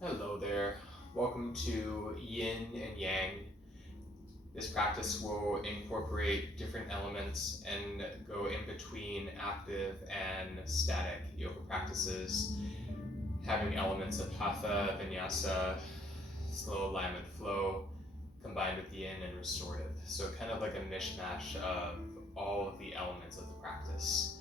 Hello there. Welcome to Yin and Yang. This practice will incorporate different elements and go in between active and static yoga practices, having elements of hatha, vinyasa, slow alignment flow, combined with yin and restorative. So kind of like a mishmash of all of the elements of the practice.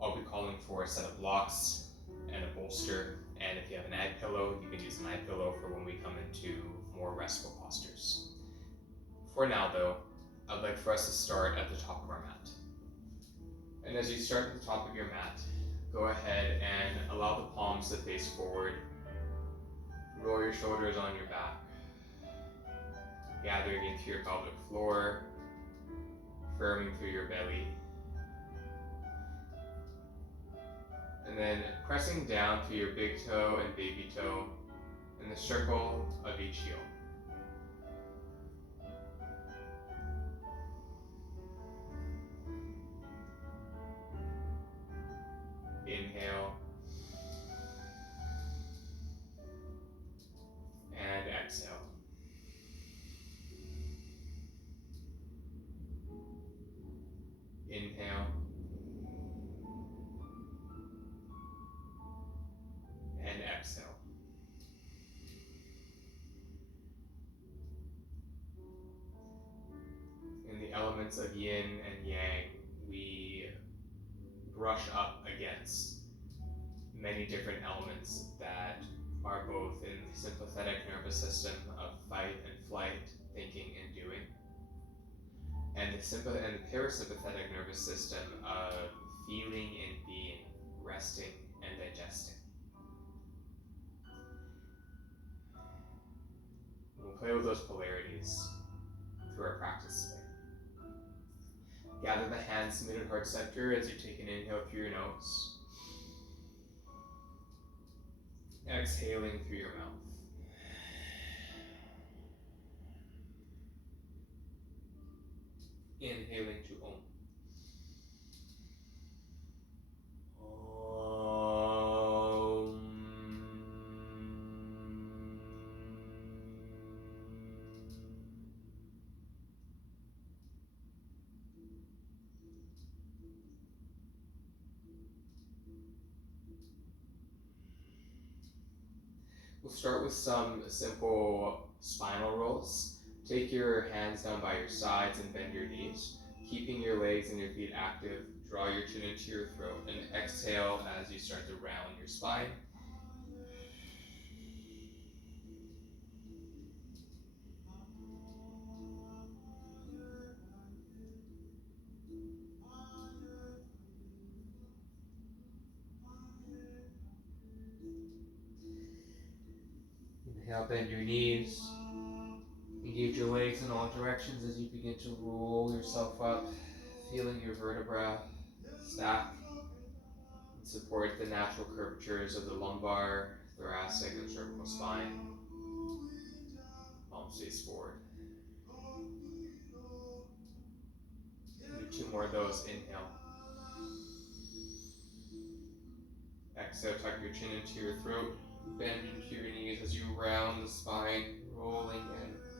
I'll be calling for a set of blocks and a bolster, and if you have an eye pillow, you can use an eye pillow for when we come into more restful postures. For now, though, I'd like for us to start at the top of our mat. And as you start at the top of your mat, go ahead and allow the palms to face forward. Roll your shoulders on your back, gathering into your pelvic floor, firming through your belly. And then pressing down through your big toe and baby toe in the circle of each heel. Inhale and exhale. Inhale and exhale. In the elements of yin and yang, we brush up against many different elements that are both in the sympathetic nervous system of fight and flight, thinking and doing, and the parasympathetic nervous system of feeling and being, resting and digesting. We'll play with those polarities through our practice today. Gather the hands mid and heart center as you take an inhale through your nose. Exhaling through your mouth. Inhaling to Om. We'll start with some simple spinal rolls. Take your hands down by your sides and bend your knees, keeping your legs and your feet active. Draw your chin into your throat and exhale as you start to round your spine. Inhale, bend your knees. Engage your legs in all directions as you begin to roll yourself up, feeling your vertebra stack and support the natural curvatures of the lumbar, thoracic, and cervical spine. Palms face forward. Do two more of those. Inhale. Exhale, tuck your chin into your throat. Bend into your knees as you round the spine, rolling in.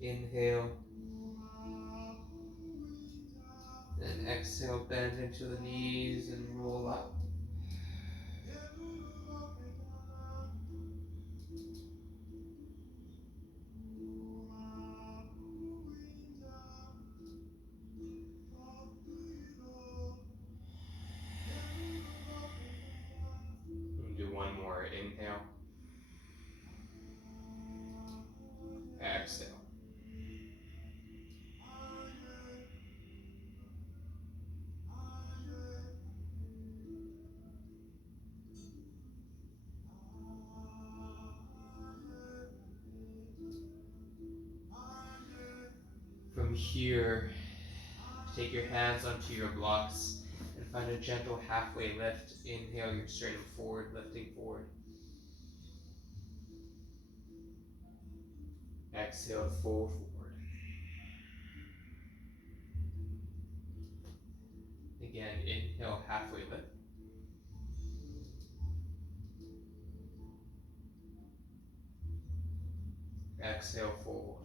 Inhale. Then exhale, bend into the knees and roll up. And do one more. Inhale. Exhale. From here, take your hands onto your blocks and Find a gentle halfway lift. Inhale your sternum forward, lifting forward. Exhale, fold forward. Again, inhale, halfway lift. Exhale, fold.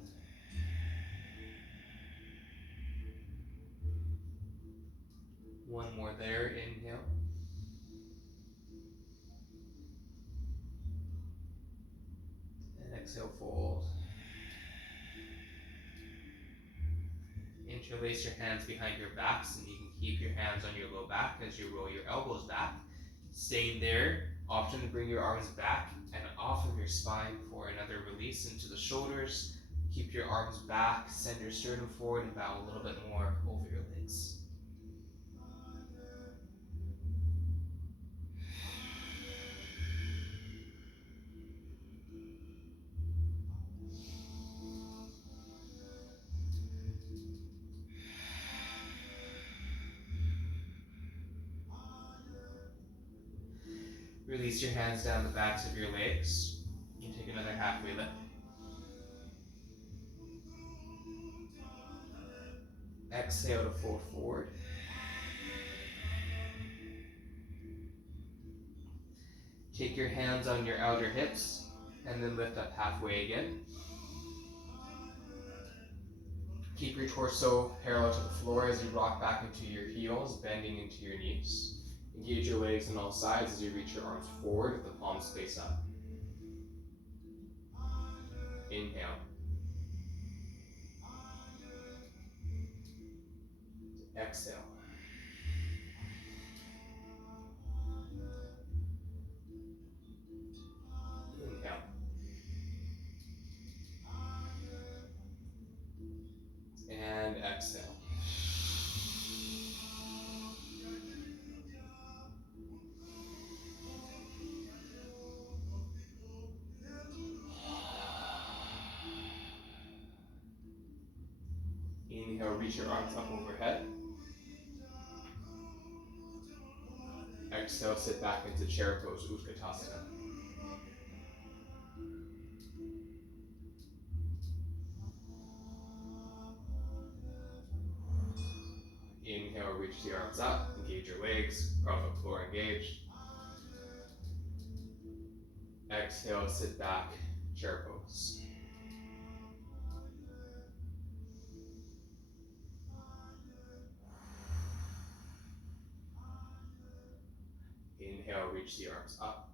One more there, inhale. And exhale, fold. Interlace your hands behind your backs, and you can keep your hands on your low back as you roll your elbows back. Staying there, option to bring your arms back and off of your spine for another release into the shoulders. Keep your arms back, send your sternum forward, and bow a little bit more over your legs. Release your hands down the backs of your legs. You take another halfway lift. Exhale to fold forward. Take your hands on your outer hips and then lift up halfway again. Keep your torso parallel to the floor as you rock back into your heels, bending into your knees. Engage your legs on all sides as you reach your arms forward with the palms face up. Inhale. Exhale. Inhale. And exhale. Inhale, reach your arms up overhead. Exhale, sit back into chair pose, Utkatasana. Inhale, reach the arms up, engage your legs, pelvic floor engaged. Exhale, sit back, chair pose. Inhale, reach the arms up.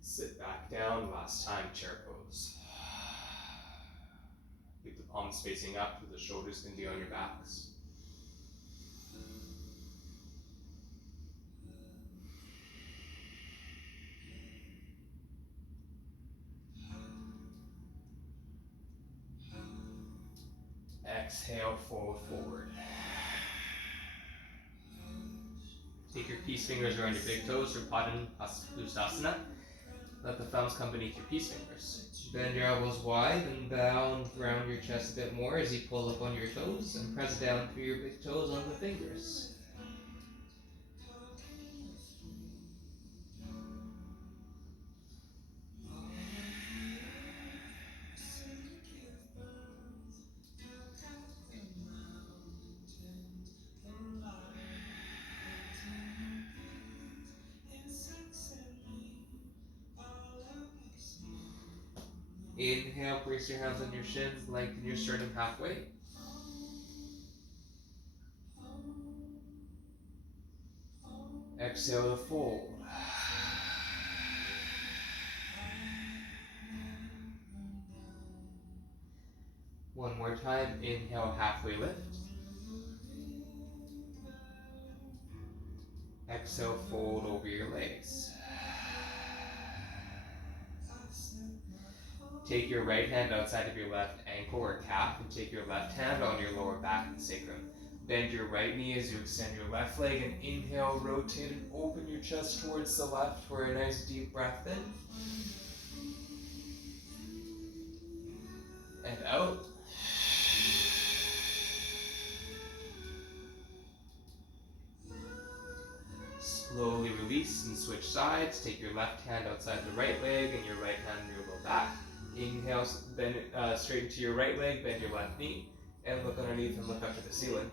Sit back down, last time, chair pose. Keep the palms facing up, the shoulders can be on your backs. Exhale, fold forward. Take your peace fingers around your big toes for Padangusthasana. Let the thumbs come beneath your peace fingers. Bend your elbows wide and bow and round your chest a bit more as you pull up on your toes and press down through your big toes on the fingers. Inhale, place your hands on your shins, lengthen your sternum halfway. Exhale to fold. One more time, inhale, halfway lift. Exhale, fold over your legs. Take your right hand outside of your left ankle or calf and take your left hand on your lower back and sacrum. Bend your right knee as you extend your left leg and inhale, rotate and open your chest towards the left for a nice deep breath in. And out. Switch sides. Take your left hand outside the right leg and your right hand in your low back. Inhale, bend straighten to your right leg, bend your left knee, and look underneath and look up to the ceiling.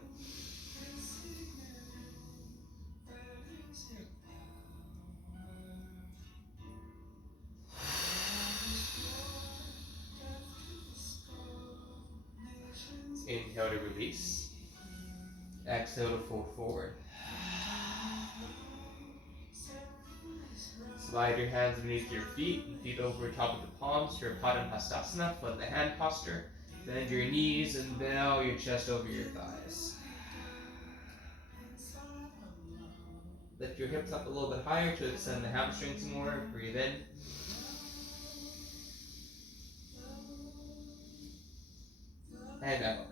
Inhale to release. Exhale to fold forward. Slide your hands beneath your feet over top of the palms for Padangusthasana, foot in the hand posture. Bend your knees and bow your chest over your thighs. Lift your hips up a little bit higher to extend the hamstrings more. Breathe in. And out.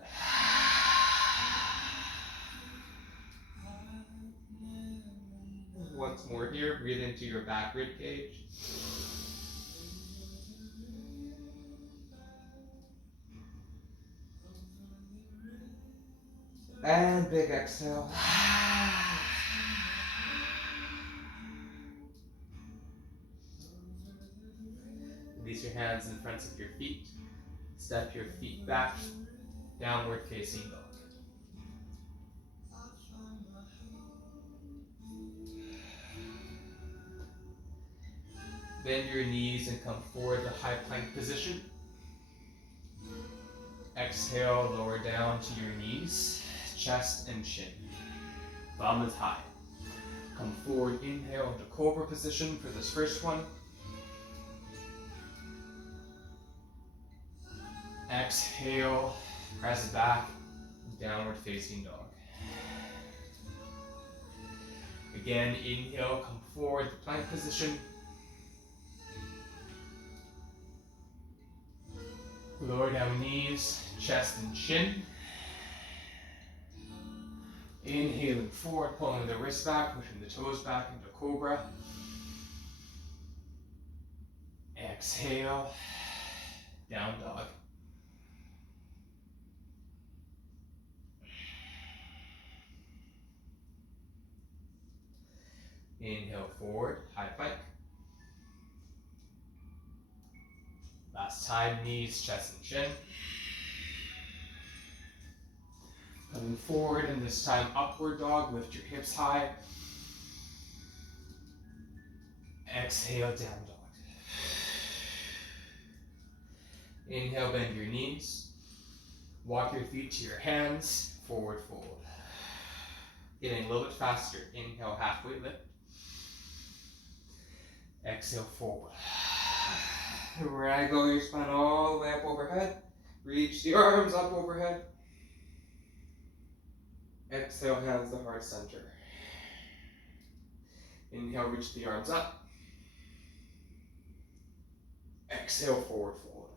Once more here, breathe into your back rib cage. And big exhale. Release your hands in front of your feet. Step your feet back, downward facing dog. Bend your knees and come forward to high plank position. Exhale, lower down to your knees, chest and chin. Thumb is high. Come forward, inhale into cobra position for this first one. Exhale, press back, downward facing dog. Again, inhale, come forward to plank position. Lower down knees, chest and chin. Inhaling forward, pulling the wrists back, pushing the toes back into cobra. Exhale, down dog. Inhale forward, high plank. Last time, knees, chest and chin. Coming forward, and this time upward dog, lift your hips high. Exhale, down dog. Inhale, bend your knees. Walk your feet to your hands, forward fold. Getting a little bit faster. Inhale, halfway lift. Exhale, forward. Wriggle your spine all the way up overhead. Reach the arms up overhead. Exhale, hands to heart center. Inhale, reach the arms up. Exhale, forward fold.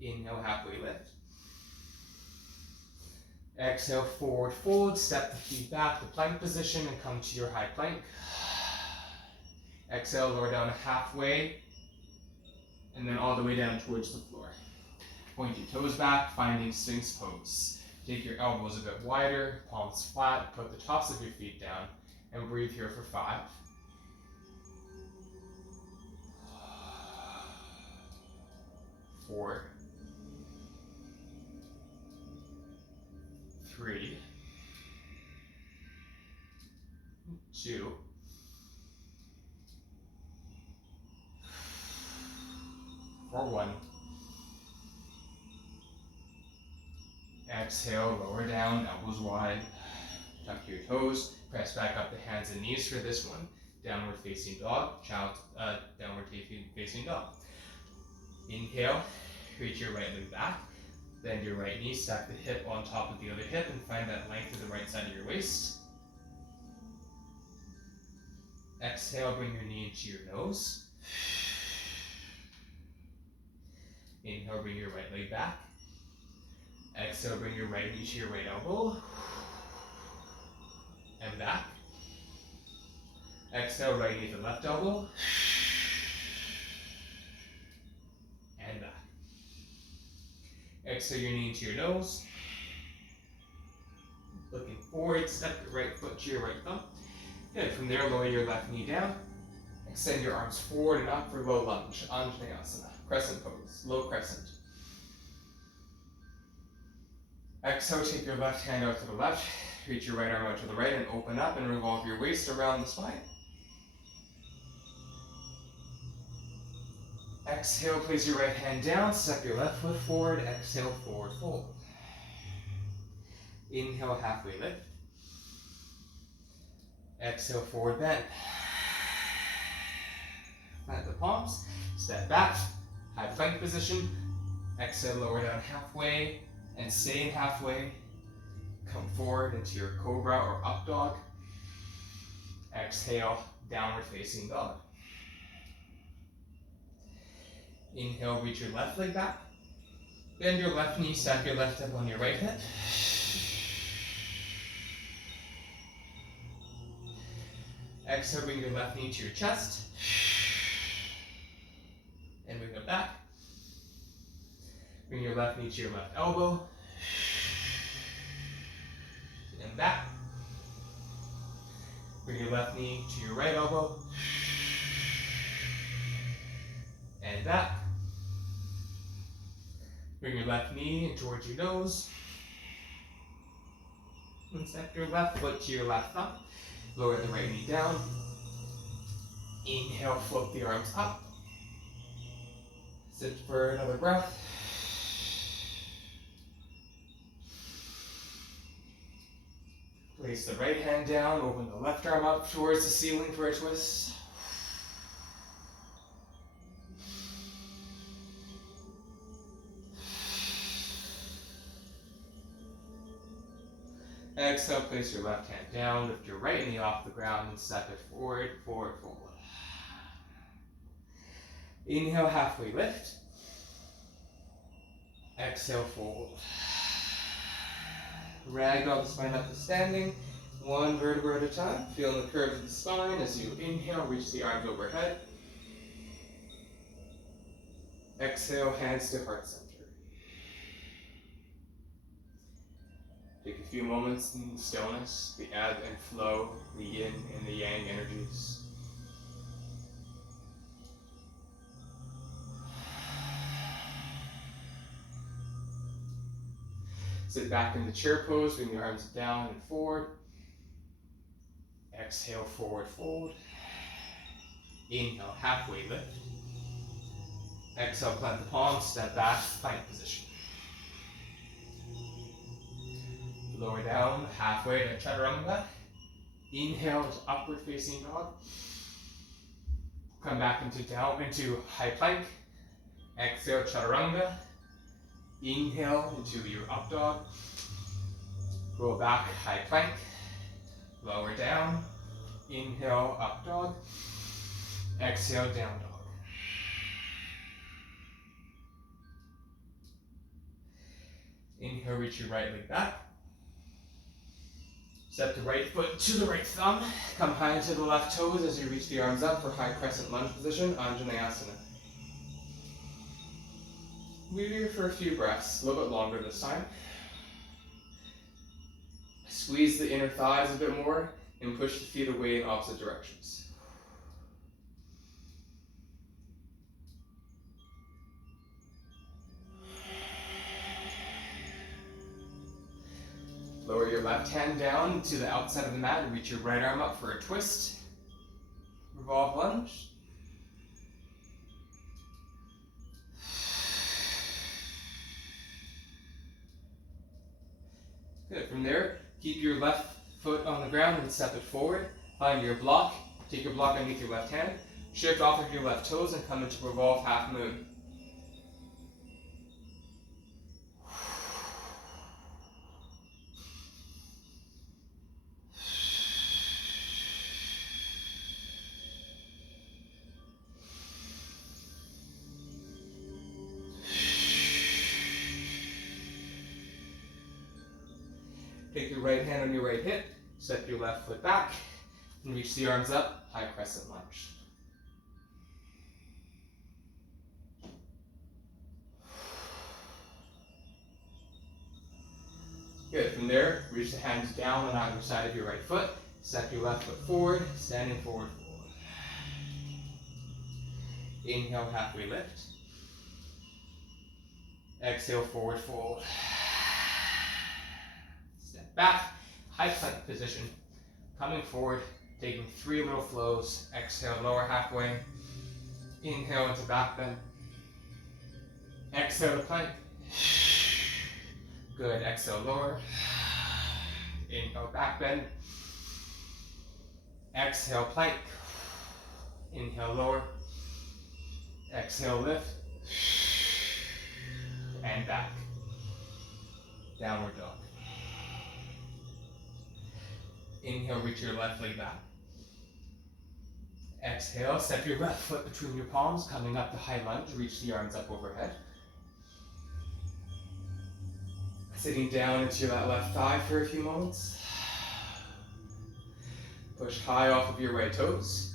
Inhale, halfway lift. Exhale, forward fold. Step the feet back to plank position and come to your high plank. Exhale, lower down halfway, and then all the way down towards the floor. Point your toes back, finding Sphinx pose. Take your elbows a bit wider, palms flat, put the tops of your feet down, and breathe here for 5. 4. 3. 2. 1. Exhale, lower down, elbows wide. Tuck your toes, press back up the hands and knees for this one. Downward facing dog, downward facing dog. Inhale, reach your right leg back. Bend your right knee, stack the hip on top of the other hip and find that length to the right side of your waist. Exhale, bring your knee into your nose. Inhale, bring your right leg back. Exhale, bring your right knee to your right elbow. And back. Exhale, right knee to left elbow. And back. Exhale your knee into your nose. Looking forward, step your right foot to your right thumb. Good. From there, lower your left knee down. Extend your arms forward and up for low lunge, Anjaneyasana, crescent pose, low crescent. Exhale, take your left hand out to the left, reach your right arm out to the right and open up and revolve your waist around the spine. Exhale, place your right hand down, step your left foot forward, exhale, forward fold. Inhale, halfway lift. Exhale, forward bend. Plant the palms, step back, high plank position. Exhale, lower down halfway and stay in halfway. Come forward into your cobra or up dog. Exhale, downward facing dog. Inhale, reach your left leg back. Bend your left knee, stack your left hip on your right hip. Exhale, bring your left knee to your chest. And bring it back. Bring your left knee to your left elbow. And back. Bring your left knee to your right elbow. And back. Bring your left knee in towards your nose. And step your left foot to your left thumb. Lower the right knee down. Inhale, float the arms up. Sit for another breath. Place the right hand down, open the left arm up towards the ceiling for a twist. Exhale, place your left hand down, lift your right knee off the ground and step it forward, forward, forward. Inhale, halfway lift. Exhale, fold. Ragdoll the spine up to standing, one vertebra at a time. Feel the curves of the spine as you inhale, reach the arms overhead. Exhale, hands to heart center. Take a few moments in stillness, the ebb and flow, the yin and the yang energies. Sit back in the chair pose, bring your arms down and forward. Exhale, forward fold. Inhale, halfway lift. Exhale, plant the palms, step back, plank position. Lower down, halfway to chaturanga. Inhale to upward facing dog. Come back into high plank. Exhale, chaturanga. Inhale into your up dog. Roll back, high plank. Lower down. Inhale, up dog. Exhale, down dog. Inhale, reach your right leg back. Step the right foot to the right thumb. Come high into the left toes as you reach the arms up for high crescent lunge position, Anjaneyasana. We're here for a few breaths, a little bit longer this time. Squeeze the inner thighs a bit more and push the feet away in opposite directions. Lower your left hand down to the outside of the mat and reach your right arm up for a twist. Revolve lunge. Good. From there, keep your left foot on the ground and step it forward. Find your block. Take your block underneath your left hand. Shift off of your left toes and come into revolve half moon. Take your right hand on your right hip, step your left foot back, and reach the arms up, high crescent lunge. Good. From there, reach the hands down on either side of your right foot. Step your left foot forward, standing forward fold. Inhale, halfway lift. Exhale, forward fold. Step back, high plank position. Coming forward, taking 3 little flows. Exhale, lower halfway. Inhale into back bend. Exhale to plank. Good. Exhale, lower. Inhale, back bend. Exhale, plank. Inhale, lower. Exhale, lift. And back. Downward dog. Inhale, reach your left leg back. Exhale, step your left foot between your palms, coming up to high lunge, reach the arms up overhead. Sitting down into that left thigh for a few moments. Push high off of your right toes.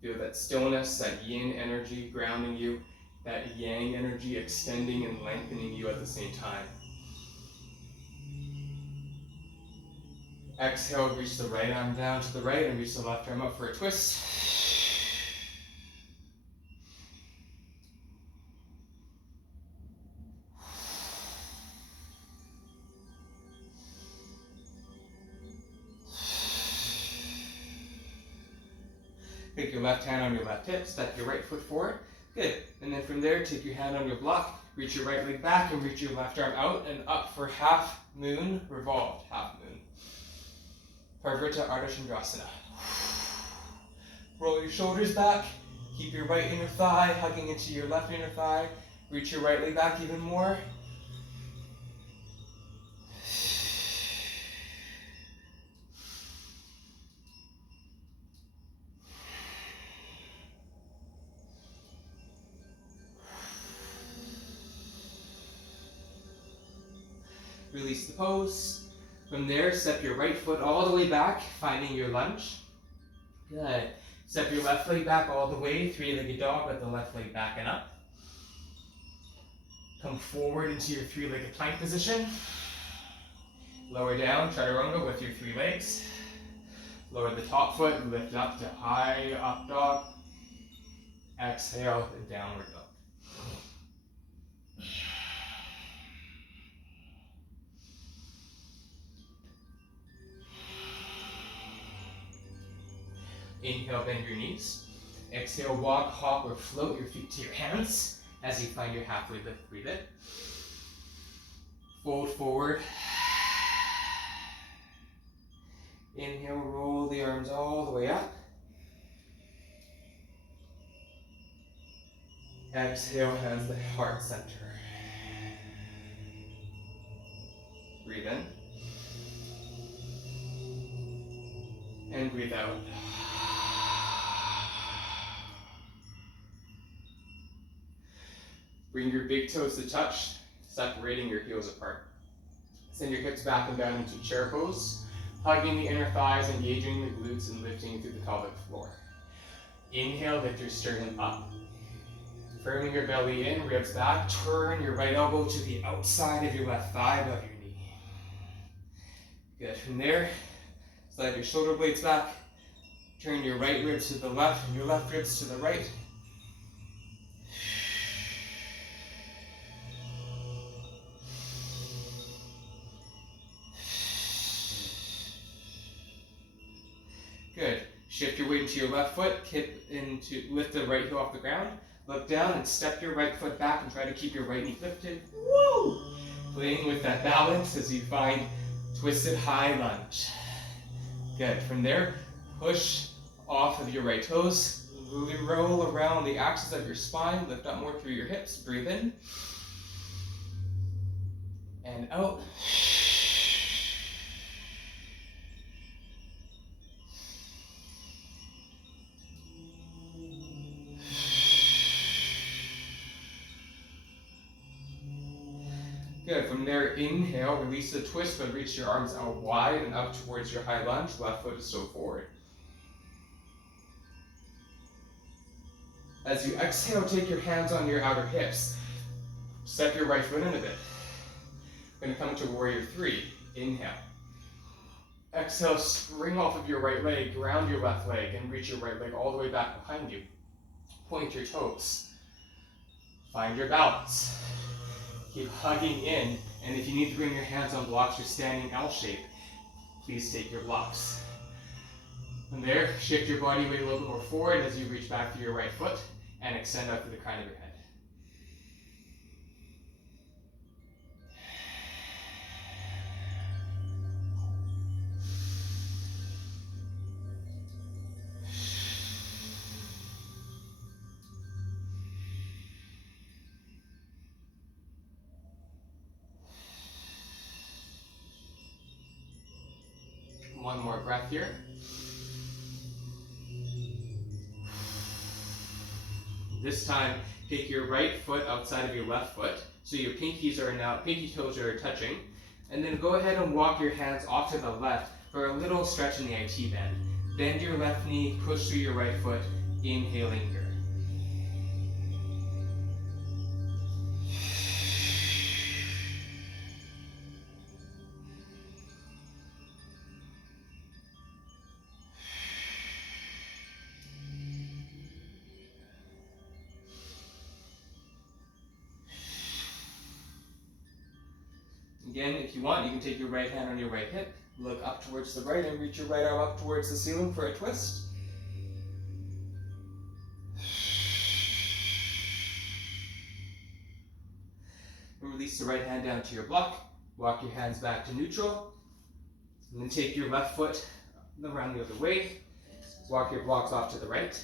Feel that stillness, that yin energy grounding you, that yang energy extending and lengthening you at the same time. Exhale, reach the right arm down to the right and reach the left arm up for a twist. Take your left hand on your left hip, step your right foot forward. Good. And then from there, take your hand on your block, reach your right leg back and reach your left arm out and up for half moon, revolved half moon. Parvrita Ardha Chandrasana. Roll your shoulders back, keep your right inner thigh hugging into your left inner thigh, reach your right leg back even more. Release the pose. From there, step your right foot all the way back, finding your lunge. Good. Step your left leg back all the way, 3-legged dog with the left leg back and up. Come forward into your 3-legged plank position. Lower down, chaturanga with your 3 legs. Lower the top foot, lift up to high up dog. Exhale, and downward dog. Inhale, bend your knees. Exhale, walk, hop, or float your feet to your hands as you find your halfway lift. Breathe in. Fold forward. Inhale, roll the arms all the way up. Exhale, hands to heart center. Breathe in. And breathe out. Bring your big toes to touch, separating your heels apart. Send your hips back and down into chair pose, hugging the inner thighs, engaging the glutes, and lifting through the pelvic floor. Inhale, lift your sternum up. Firming your belly in, ribs back. Turn your right elbow to the outside of your left thigh above your knee. Good. From there, slide your shoulder blades back. Turn your right ribs to the left and your left ribs to the right. Good. Shift your weight into your left foot, lift the right heel off the ground, look down and step your right foot back and try to keep your right knee lifted. Woo! Playing with that balance as you find twisted high lunge. Good. From there, push off of your right toes, roll around the axis of your spine, lift up more through your hips, breathe in, and out. Good. From there, inhale, release the twist, but reach your arms out wide and up towards your high lunge. Left foot is still forward. As you exhale, take your hands on your outer hips. Step your right foot in a bit. We're going to come to warrior three. Inhale. Exhale, spring off of your right leg, ground your left leg, and reach your right leg all the way back behind you. Point your toes. Find your balance. Keep hugging in, and if you need to bring your hands on blocks, you're standing L shape. Please take your blocks. From there, shift your body weight a little bit more forward as you reach back to your right foot and extend out to the crown of your head. One more breath here. This time, take your right foot outside of your left foot, so your pinky toes are touching, and then go ahead and walk your hands off to the left for a little stretch in the IT bend. Bend your left knee, push through your right foot, inhaling here. Again, if you want, you can take your right hand on your right hip, look up towards the right, and reach your right arm up towards the ceiling for a twist. And release the right hand down to your block. Walk your hands back to neutral. And then take your left foot around the other way. Walk your blocks off to the right.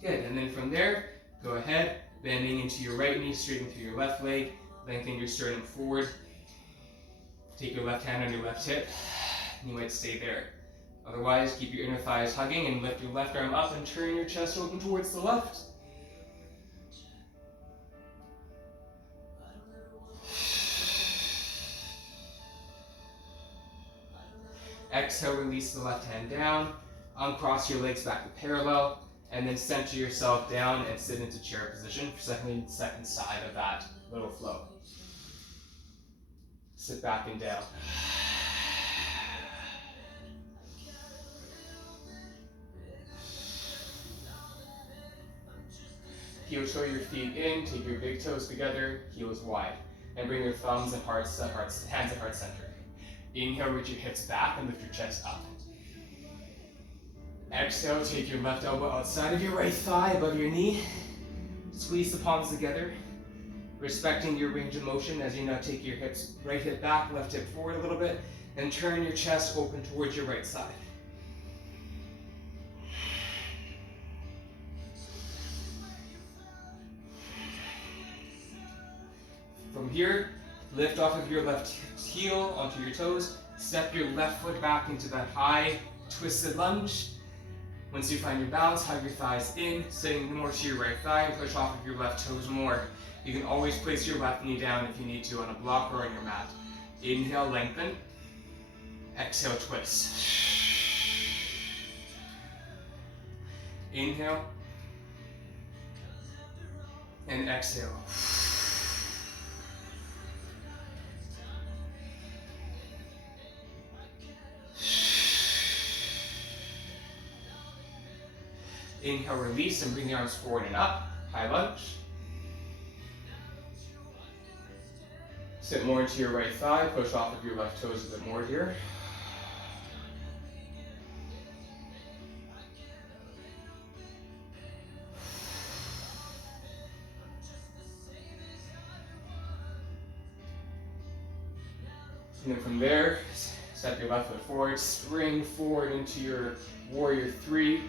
Good, and then from there, go ahead, bending into your right knee, straighten through your left leg, lengthen your sternum forward. Take your left hand on your left hip, and you might stay there. Otherwise, keep your inner thighs hugging and lift your left arm up and turn your chest open towards the left. Exhale, release the left hand down, uncross your legs back to parallel, and then center yourself down and sit into chair position for second side of that little flow. Sit back and down. Heel toe your feet in, take your big toes together, heels wide, and bring your thumbs and hands at heart center. Inhale, reach your hips back and lift your chest up. Exhale, take your left elbow outside of your right thigh above your knee. Squeeze the palms together, respecting your range of motion as you now take your hips, right hip back, left hip forward a little bit, and turn your chest open towards your right side. From here, lift off of your left heel onto your toes, step your left foot back into that high twisted lunge. Once you find your balance, hug your thighs in, sitting more to your right thigh, and push off of your left toes more. You can always place your left knee down if you need to on a block or on your mat. Inhale, lengthen. Exhale, twist. Inhale. And exhale. Inhale, release, and bring the arms forward and up. High lunge. Sit more into your right thigh. Push off of your left toes a bit more here. And then from there, step your left foot forward, spring forward into your warrior three.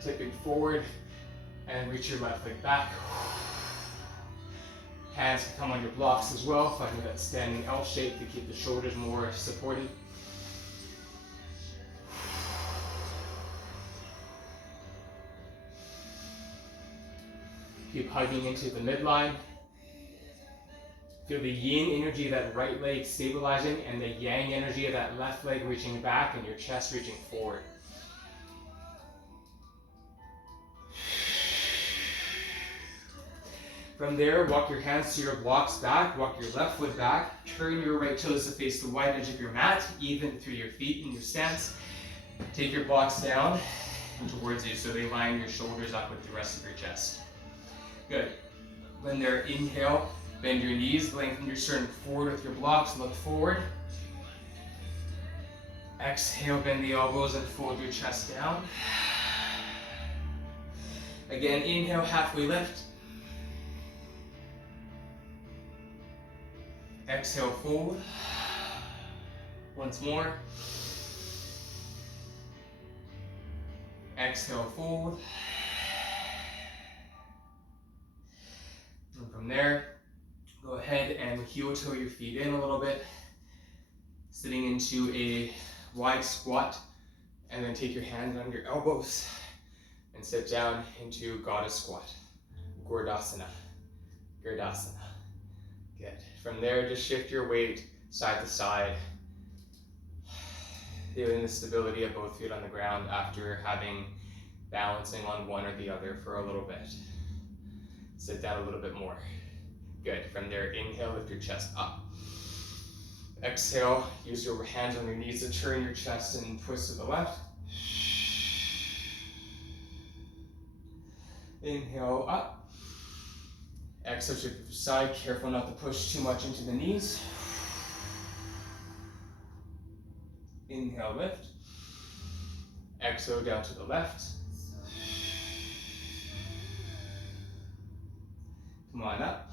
Tip it forward and reach your left leg back. Hands can come on your blocks as well, finding that standing L shape to keep the shoulders more supported. Keep hugging into the midline. Feel the yin energy of that right leg stabilizing and the yang energy of that left leg reaching back and your chest reaching forward. From there, walk your hands to your blocks back, walk your left foot back, turn your right toes to face the wide edge of your mat, even through your feet in your stance. Take your blocks down and towards you so they line your shoulders up with the rest of your chest. Good. When there, inhale, bend your knees, lengthen your sternum forward with your blocks, look forward. Exhale, bend the elbows and fold your chest down. Again, inhale, halfway lift. Exhale, fold. Once more. Exhale, fold. And from there, go ahead and heel toe your feet in a little bit, sitting into a wide squat, and then take your hands on your elbows and sit down into goddess squat, Gurdasana, Gurdasana. Good. From there, just shift your weight side to side, feeling the stability of both feet on the ground after having balancing on one or the other for a little bit. Sit down a little bit more. Good. From there, inhale, lift your chest up. Exhale, use your hands on your knees to turn your chest and twist to the left. Inhale, up. Exhale, shift to the side. Careful not to push too much into the knees. Inhale, lift. Exhale, down to the left. Come on up.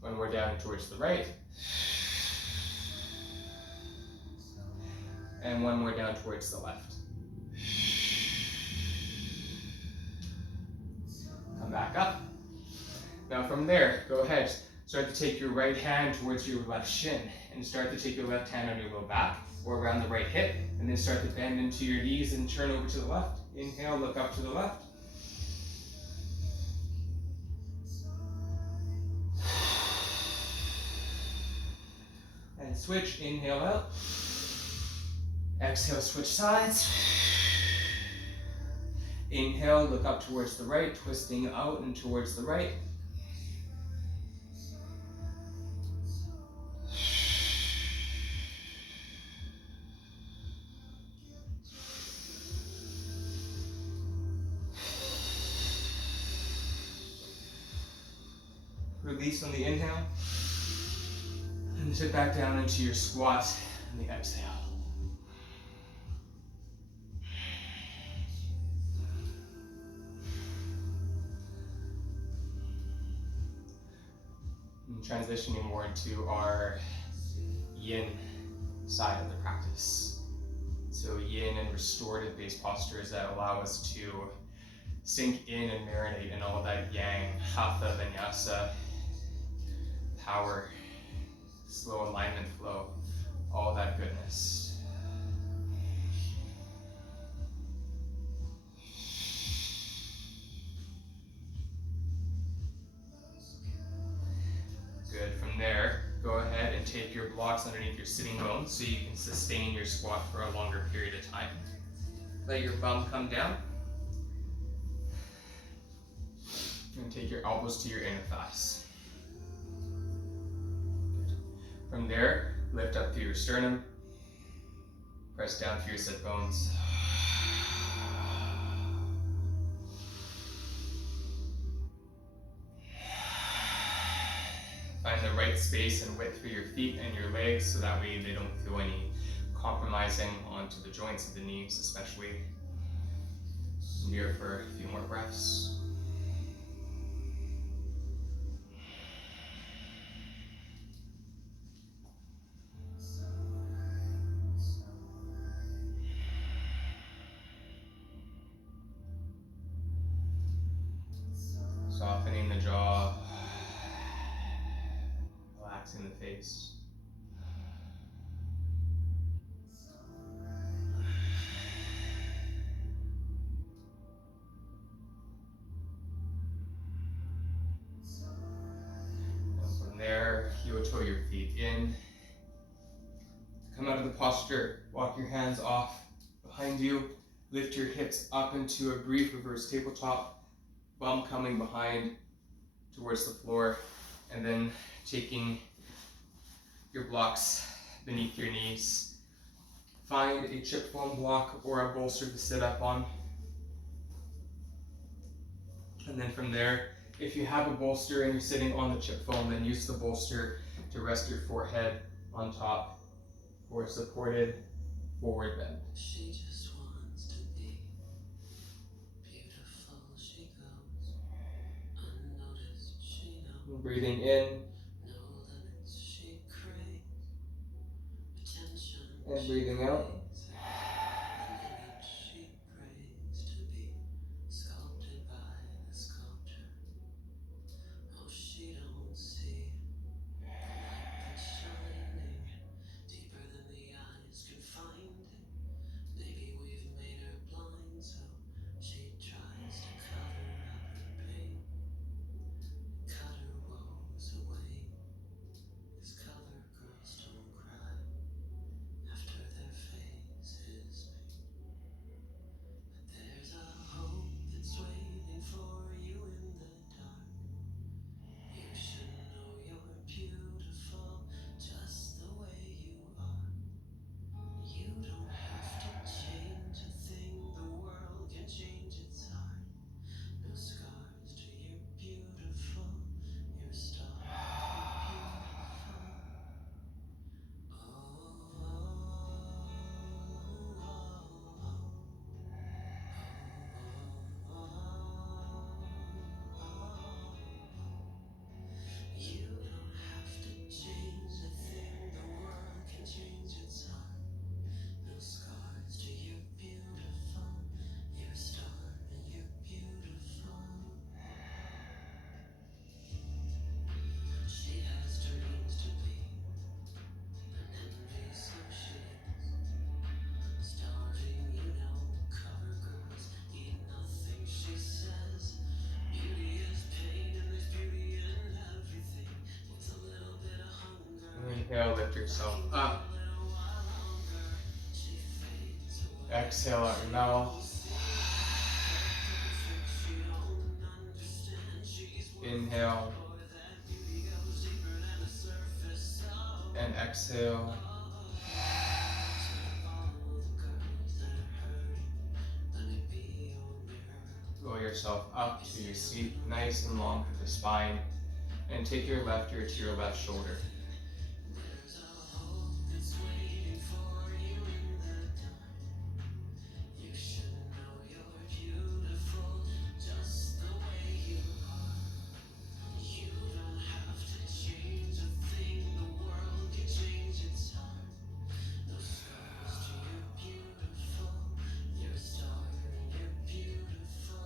When we're down towards the right. And one more down towards the left. Come back up. Now from there, go ahead. Start to take your right hand towards your left shin and start to take your left hand on your low back or around the right hip, and then start to bend into your knees and turn over to the left. Inhale, look up to the left. And switch, inhale out. Exhale, switch sides. Inhale, look up towards the right, twisting out and towards the right. Release on the inhale. And sit back down into your squat on the exhale. Transitioning more into our yin side of the practice. So yin and restorative based postures that allow us to sink in and marinate in all that yang, hatha, vinyasa, power, slow alignment flow, all that goodness. Good. From there, go ahead and take your blocks underneath your sitting bones so you can sustain your squat for a longer period of time. Let your bum come down. And take your elbows to your inner thighs. Good. From there, lift up through your sternum. Press down through your sit bones. Find the right space and width for your feet and your legs so that way they don't feel any compromising onto the joints of the knees, especially. Be here for a few more breaths. Softening the jaw. Relaxing the face. And from there, heel toe your feet in. Come out of the posture, walk your hands off behind you, lift your hips up into a brief reverse tabletop, bum coming behind, towards the floor, and then taking your blocks beneath your knees. Find a chip foam block or a bolster to sit up on. And then from there, if you have a bolster and you're sitting on the chip foam, then use the bolster to rest your forehead on top for a supported forward bend. She just wants to be beautiful. She goes unnoticed. She knows Breathing in no limits. She craves attention. and breathing out. An image she prays to be sculpted by the sculptor. Oh, she don't see the light that's shining deeper than the eyes can find it. Maybe we've made her blind, so she tries to cover up her pain, cut her woes away. 'Cause color girls don't cry after their face is made. But there's a hope that's waiting for you in the dark. You should know you're beautiful just the way you are. You don't have to change a thing, the world can change its heart. No scars to you're beautiful, you're a star, you're beautiful. Oh, oh, oh, oh, you don't have to change a thing, the world can change its heart. No scars to you're beautiful, you're a star and you're beautiful. She has dreams to be an envy, so she's starving, you know. Cover girls eat nothing, she says. Beauty is pain and there's beauty in everything. It's a little bit of hunger. Inhale, lift yourself up. Exhale out your mouth. Inhale and exhale. Roll yourself up to your seat, nice and long through the spine, and take your left ear to your left shoulder. There's a hope that's waiting for you in the dark. You should know you're beautiful just the way you are. You don't have to change a thing, the world can change its heart. No scars to you're beautiful, you're a star and you're beautiful.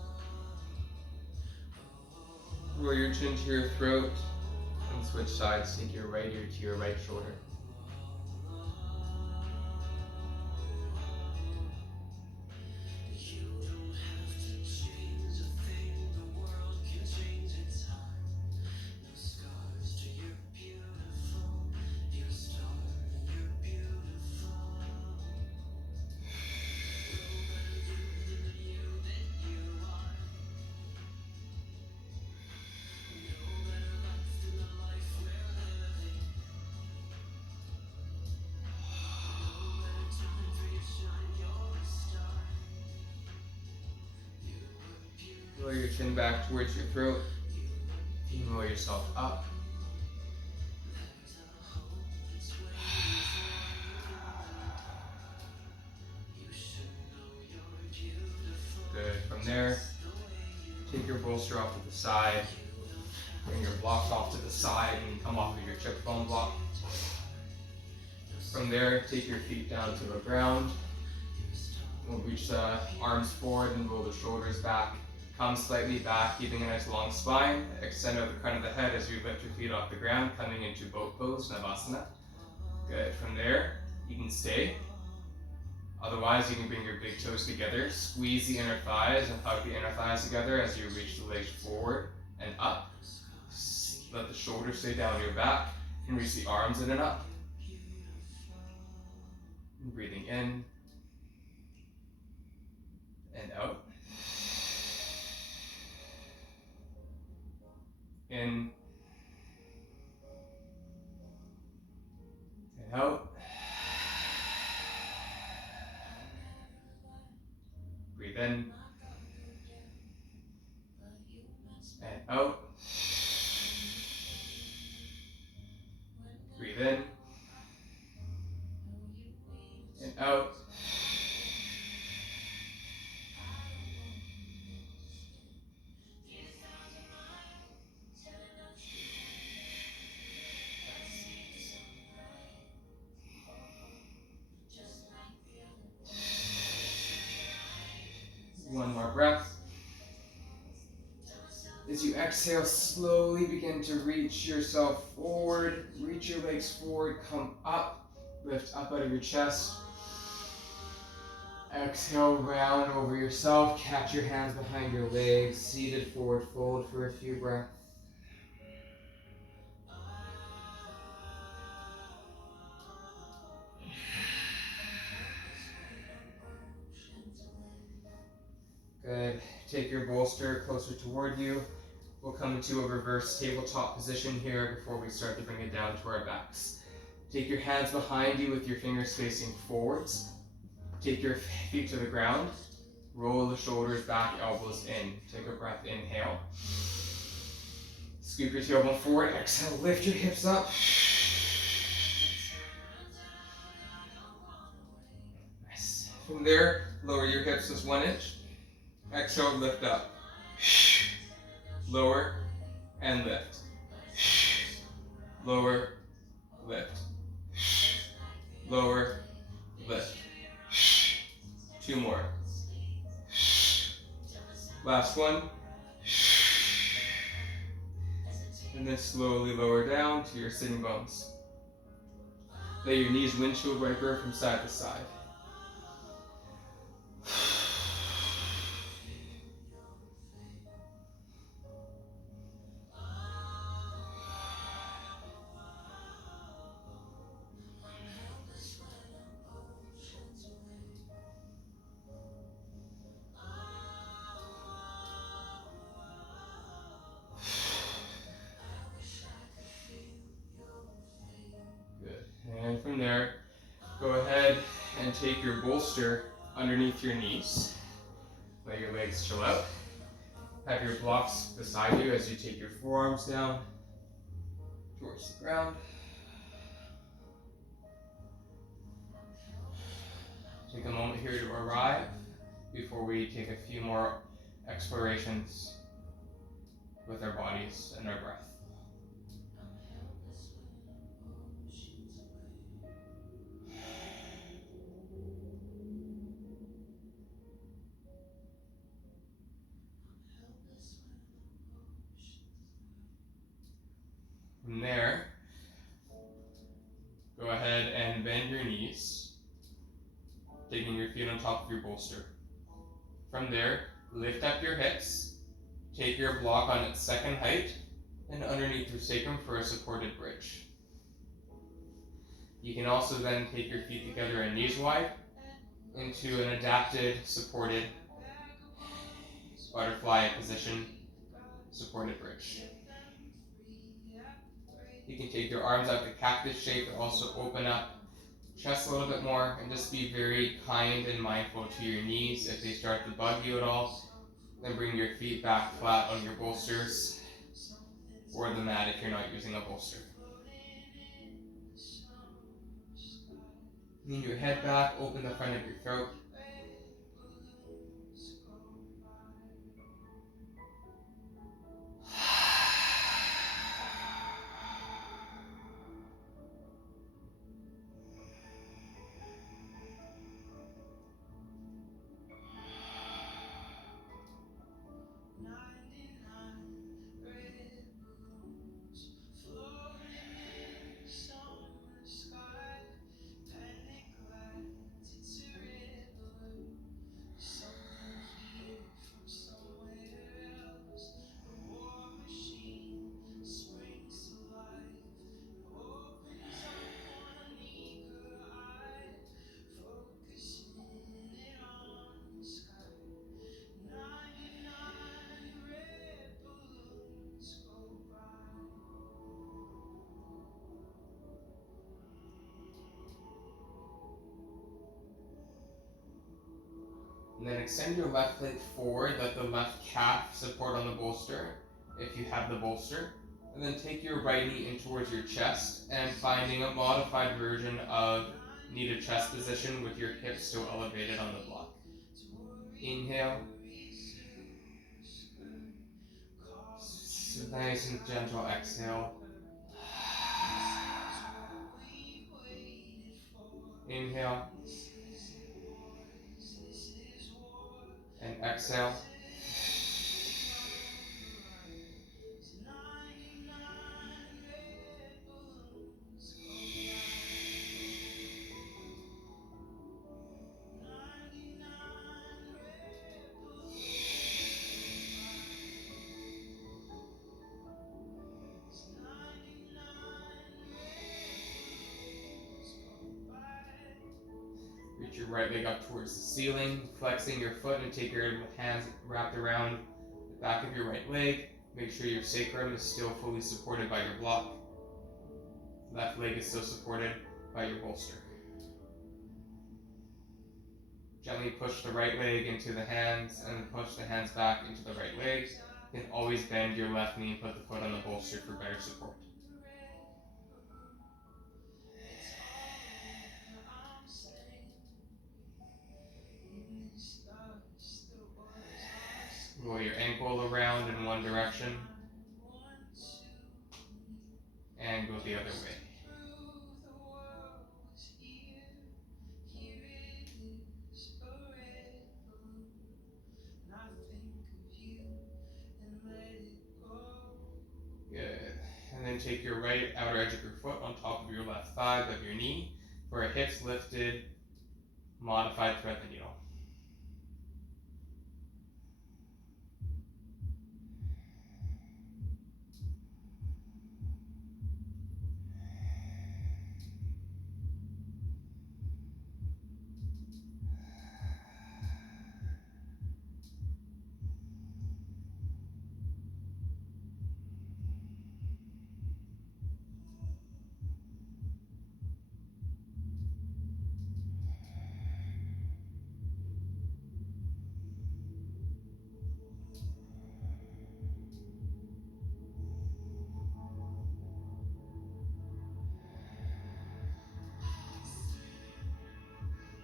Roll your chin to your throat and switch sides. Take your right ear to your right shoulder. You don't have to change a thing, the world can change its heart. No scars to you're beautiful, you're a star and you're beautiful. No better you than the you that you are. No better life than the life we're living. No better time for you to shine, you're a star. You were beautiful. Roll your chin back towards your throat. And roll yourself up. There's a hope that's waiting for you in the dark. You should know you're beautiful. Good. From there, The way you take your bolster off to the side. Bring your blocks off to the side and come off of your chip foam block. From there, take your feet down to the ground. We'll reach the arms forward and roll the shoulders back. Come slightly back, keeping a nice long spine. Extend out the crown of the head as you lift your feet off the ground, coming into boat pose, Navasana. Good. From there, you can stay. Otherwise, you can bring your big toes together, squeeze the inner thighs and hug the inner thighs together as you reach the legs forward and up. Let the shoulders stay down your back and reach the arms in and up. And breathing in and out. in and out. Breathe in and out. Breathe in and out. One more breath. As you exhale, slowly begin to reach yourself forward. Reach your legs forward, come up, lift up out of your chest. Exhale, round over yourself, catch your hands behind your legs, seated forward fold for a few breaths. Good. Take your bolster closer toward you. We'll come into a reverse tabletop position here before we start to bring it down to our backs. Take your hands behind you with your fingers facing forwards. Take your feet to the ground. Roll the shoulders back, elbows in. Take a breath, inhale. Scoop your tailbone forward, exhale, lift your hips up. Nice. From there, lower your hips just 1 inch. Exhale, lift up. Lower and lift. Lower, lift. Lower, lift. 2 more. Last one. And then slowly lower down to your sitting bones. Let your knees windshield wiper from side to side. Good. And from there, go ahead and take your bolster underneath your knees. Let your legs chill out. Have your blocks beside you as you take your forearms down towards the ground. Take a moment here to arrive before we take a few more explorations with our bodies and our breath. From there, go ahead and bend your knees, taking your feet on top of your bolster. From there, lift up your hips, take your block on its second height, and underneath your sacrum for a supported bridge. You can also then take your feet together and knees wide into an adapted, supported butterfly position, supported bridge. You can take your arms out to cactus shape and also open up chest a little bit more and just be very kind and mindful to your knees. If they start to bug you at all, then bring your feet back flat on your bolsters or the mat if you're not using a bolster. Lean your head back, open the front of your throat. And then extend your left leg forward, let the left calf support on the bolster, if you have the bolster. And then take your right knee in towards your chest and finding a modified version of knee to chest position with your hips still elevated on the block. Inhale. Nice and gentle exhale. Inhale. And exhale. Reach your right leg up towards the ceiling, flexing your foot and take your hands wrapped around the back of your right leg. Make sure your sacrum is still fully supported by your block. Left leg is still supported by your bolster. Gently push the right leg into the hands and then push the hands back into the right leg. You can always bend your left knee and put the foot on the bolster for better support. Roll your ankle around in one direction and go the other way. Good. And then take your right outer edge of your foot on top of your left thigh of your knee for a hips lifted, modified thread the needle.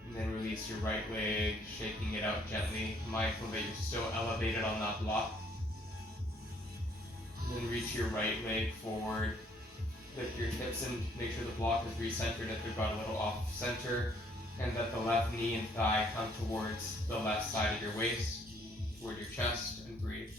And then release your right leg, shaking it out gently, mindful that you're still elevated on that block. And then reach your right leg forward, lift your hips and make sure the block is recentered if they've got a little off center, and that the left knee and thigh come towards the left side of your waist, toward your chest, and breathe.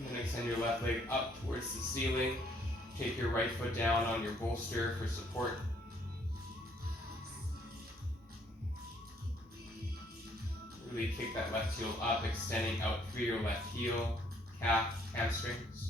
And then extend your left leg up towards the ceiling. Take your right foot down on your bolster for support. Really kick that left heel up, extending out through your left heel, calf, hamstrings.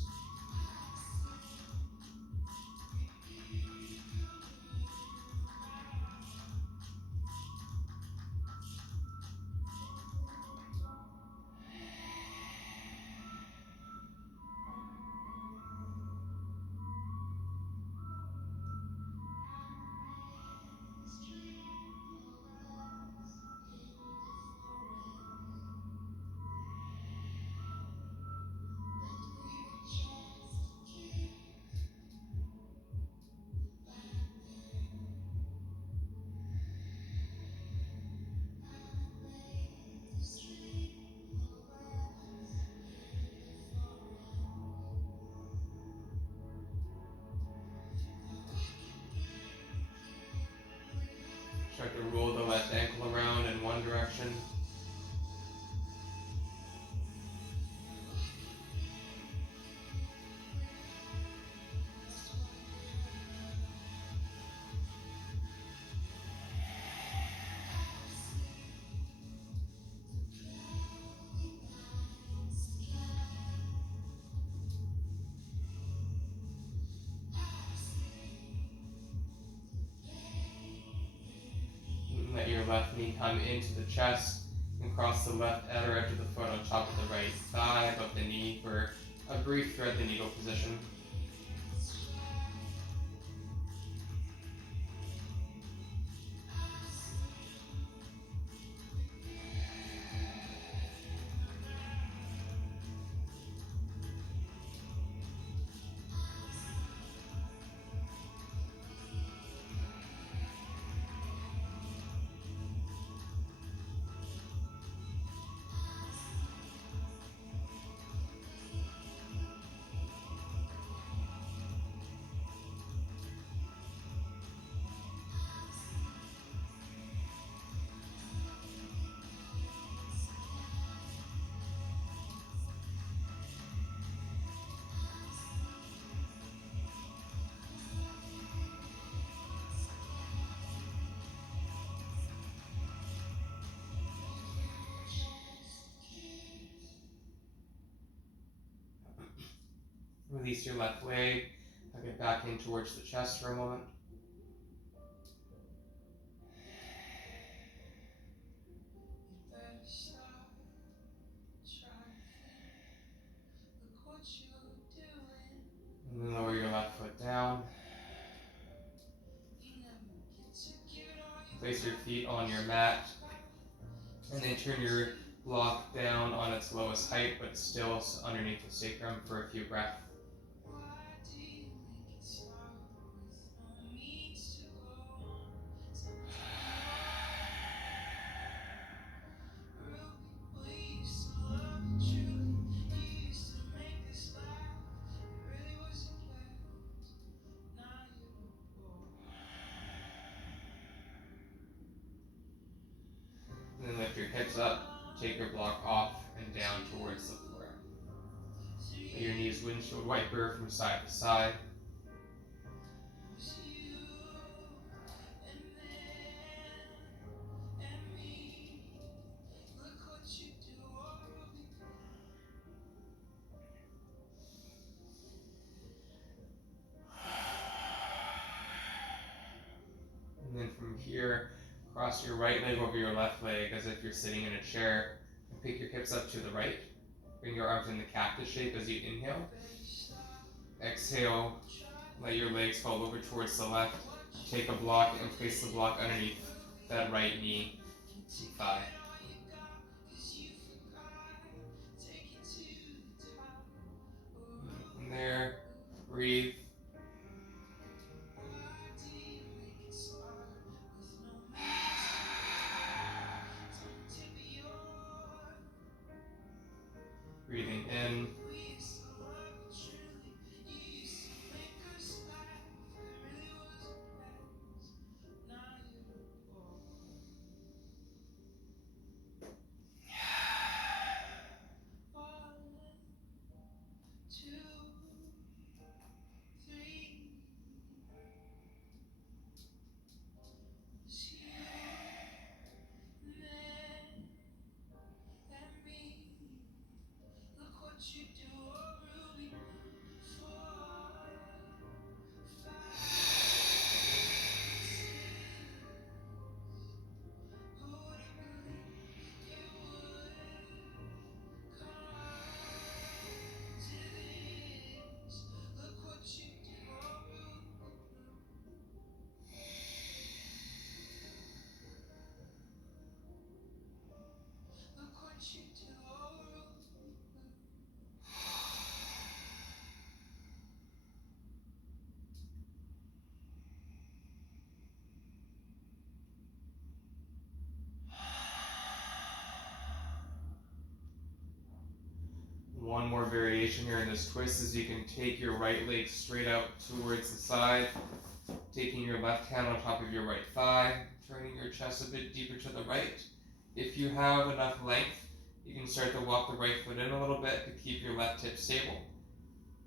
Start to roll the left ankle around in one direction. left knee come into the chest and cross the left outer edge of the foot on top of the right thigh above the knee for a brief thread the needle position. Release your left leg, hug it back in towards the chest for a moment. And then lower your left foot down. Place your feet on your mat, and then turn your block down on its lowest height, but still underneath the sacrum for a few breaths. And then lift your hips up, take your block off and down towards the floor. Let your knees windshield wiper from side to side. And then from here, cross your right leg over your left leg as if you're sitting in a chair, and pick your hips up to the right. Bring your arms in the cactus shape as you inhale. Exhale, let your legs fall over towards the left. Take a block and place the block underneath that right knee and thigh. And from there, breathe. Breathing in. One more variation here in this twist is you can take your right leg straight out towards the side, taking your left hand on top of your right thigh, turning your chest a bit deeper to the right. If you have enough length, you can start to walk the right foot in a little bit to keep your left hip stable.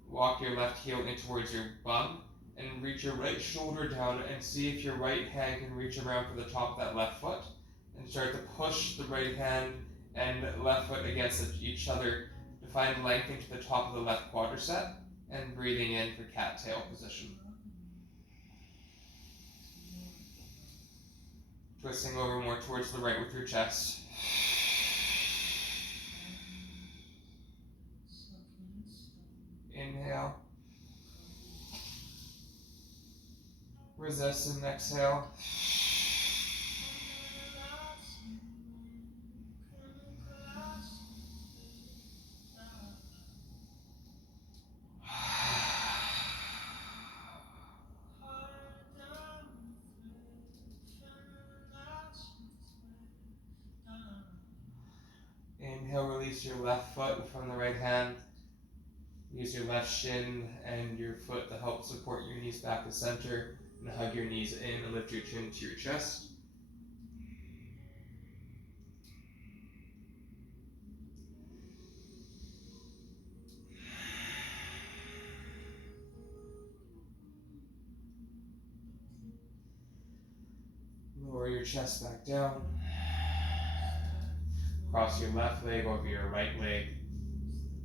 Walk your left heel in towards your bum and reach your right shoulder down and see if your right hand can reach around for the top of that left foot, and start to push the right hand and left foot against each other to find length into the top of the left quadricep, and breathing in for cat-tail position. Twisting over more towards the right with your chest. Inhale. Resist and exhale. Inhale, release your left foot from the right hand. Use your left shin and your foot to help support your knees back to center, and hug your knees in and lift your chin to your chest. Lower your chest back down. Cross your left leg over your right leg.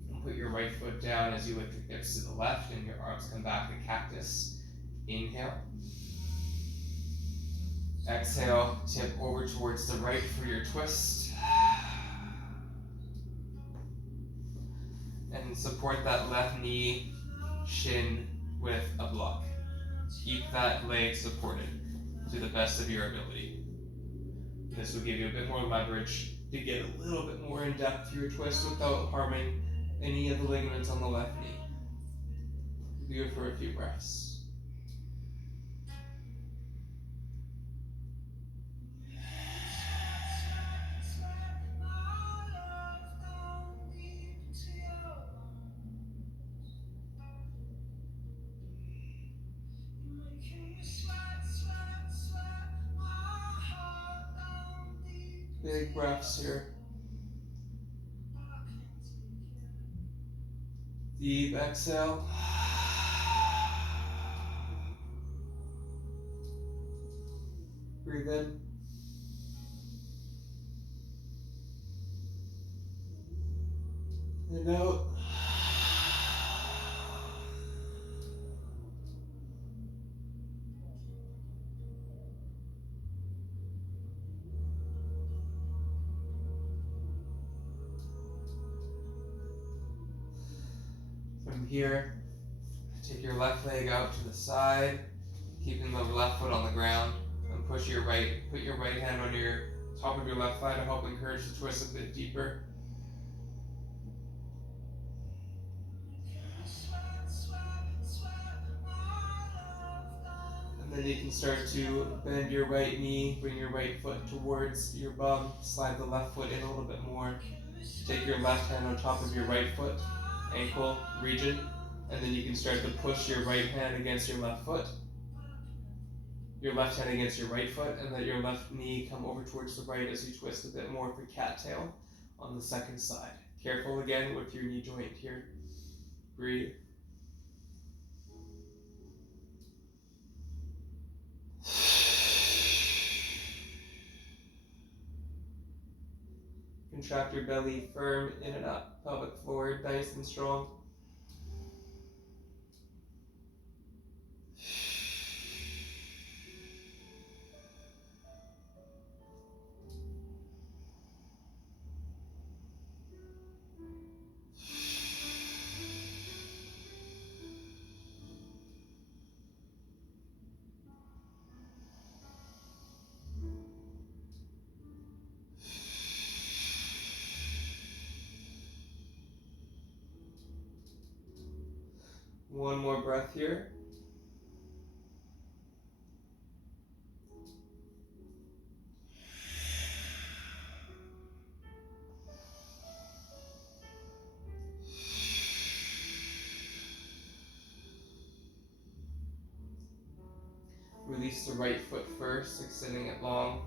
And put your right foot down as you lift your hips to the left and your arms come back to cactus. Inhale. Exhale, tip over towards the right for your twist. And support that left knee, shin with a block. Keep that leg supported to the best of your ability. This will give you a bit more leverage to get a little bit more in depth to your twist without harming any of the ligaments on the left knee. Do it for a few breaths. Big breaths here. Deep exhale. Breathe in. And out. From here, take your left leg out to the side, keeping the left foot on the ground, and put your right hand on your top of your left thigh to help encourage the twist a bit deeper. And then you can start to bend your right knee, bring your right foot towards your bum, slide the left foot in a little bit more. Take your left hand on top of your right foot, ankle region, and then you can start to push your right hand against your left foot, your left hand against your right foot, and let your left knee come over towards the right as you twist a bit more for cattail on the second side. Careful again with your knee joint here. Breathe. Contract your belly firm in and up, pelvic floor nice and strong. One more breath here. Release the right foot first, extending it long.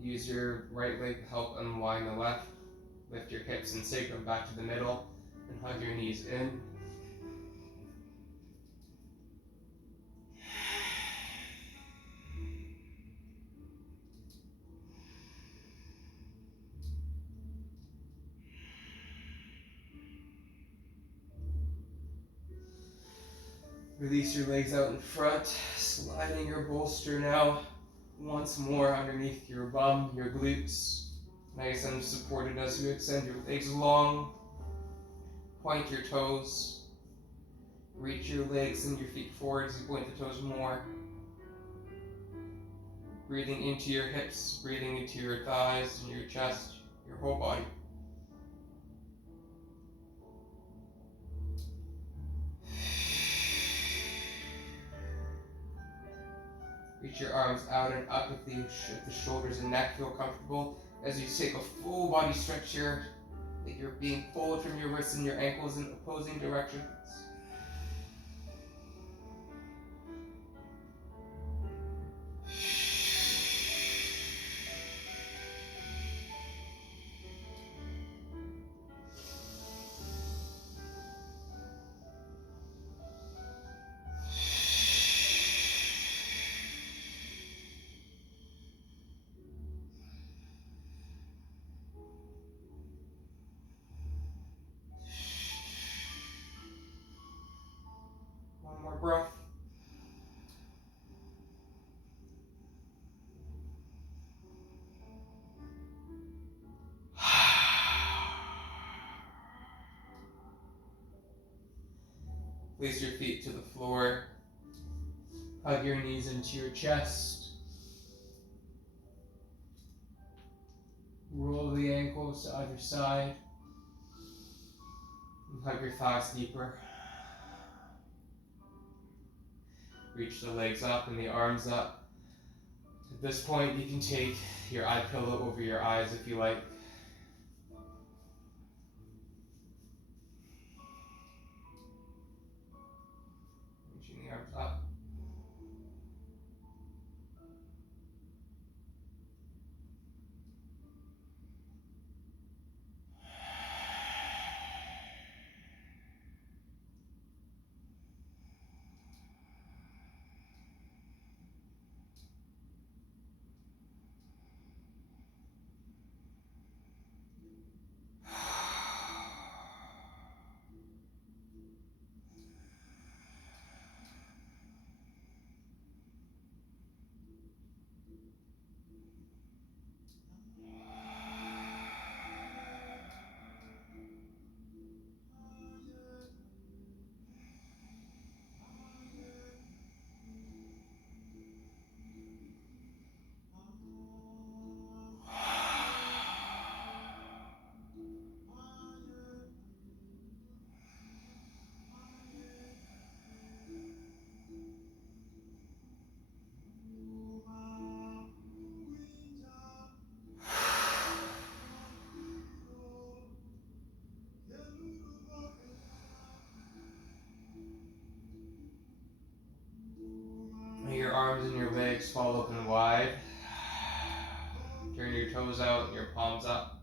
Use your right leg to help unwind the left. Lift your hips and sacrum back to the middle and hug your knees in. Release your legs out in front, sliding your bolster now Once more underneath your bum, your glutes, nice and supported as you extend your legs long. Point your toes. Reach your legs and your feet forward as you point the toes more. Breathing into your hips, breathing into your thighs and your chest, your whole body. Reach your arms out and up if the shoulders and neck feel comfortable. As you take a full body stretch here, that you're being pulled from your wrists and your ankles in opposing directions. One more breath. Place your feet to the floor. Hug your knees into your chest. Roll the ankles to either side. And hug your thighs deeper. Reach the legs up and the arms up. At this point, you can take your eye pillow over your eyes if you like. Reaching the arms up. May your arms and your legs fall open wide. Turn your toes out and your palms up.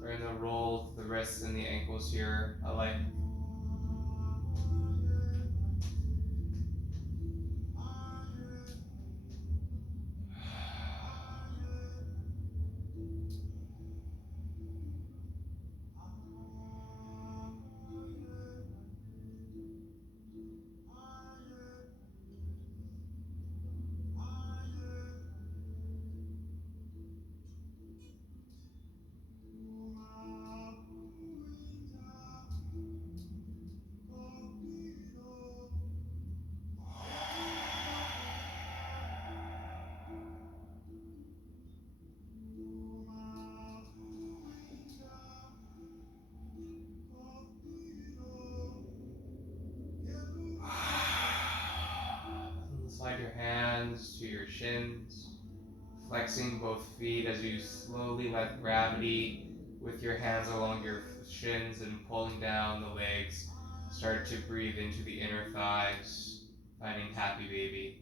Turn the roll to the wrists and the ankles here alike. Slide your hands to your shins, flexing both feet as you slowly let gravity with your hands along your shins and pulling down the legs. Start to breathe into the inner thighs, finding happy baby.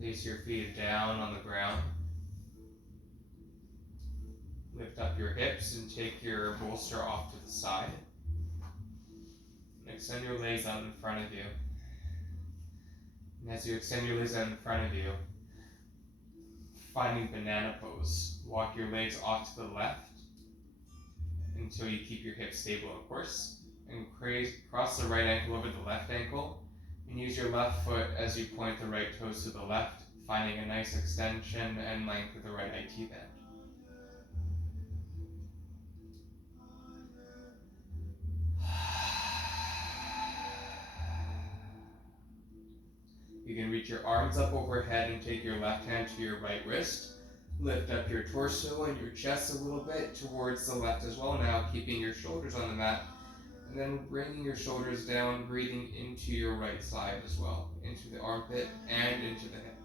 Place your feet down on the ground. Lift up your hips and take your bolster off to the side. And extend your legs out in front of you. And as you extend your legs out in front of you, finding banana pose, walk your legs off to the left until you keep your hips stable, of course. And cross the right ankle over the left ankle. And use your left foot as you point the right toes to the left, finding a nice extension and length with the right IT band. You can reach your arms up overhead and take your left hand to your right wrist. Lift up your torso and your chest a little bit towards the left as well now, keeping your shoulders on the mat. And then bringing your shoulders down, breathing into your right side as well, into the armpit and into the hip.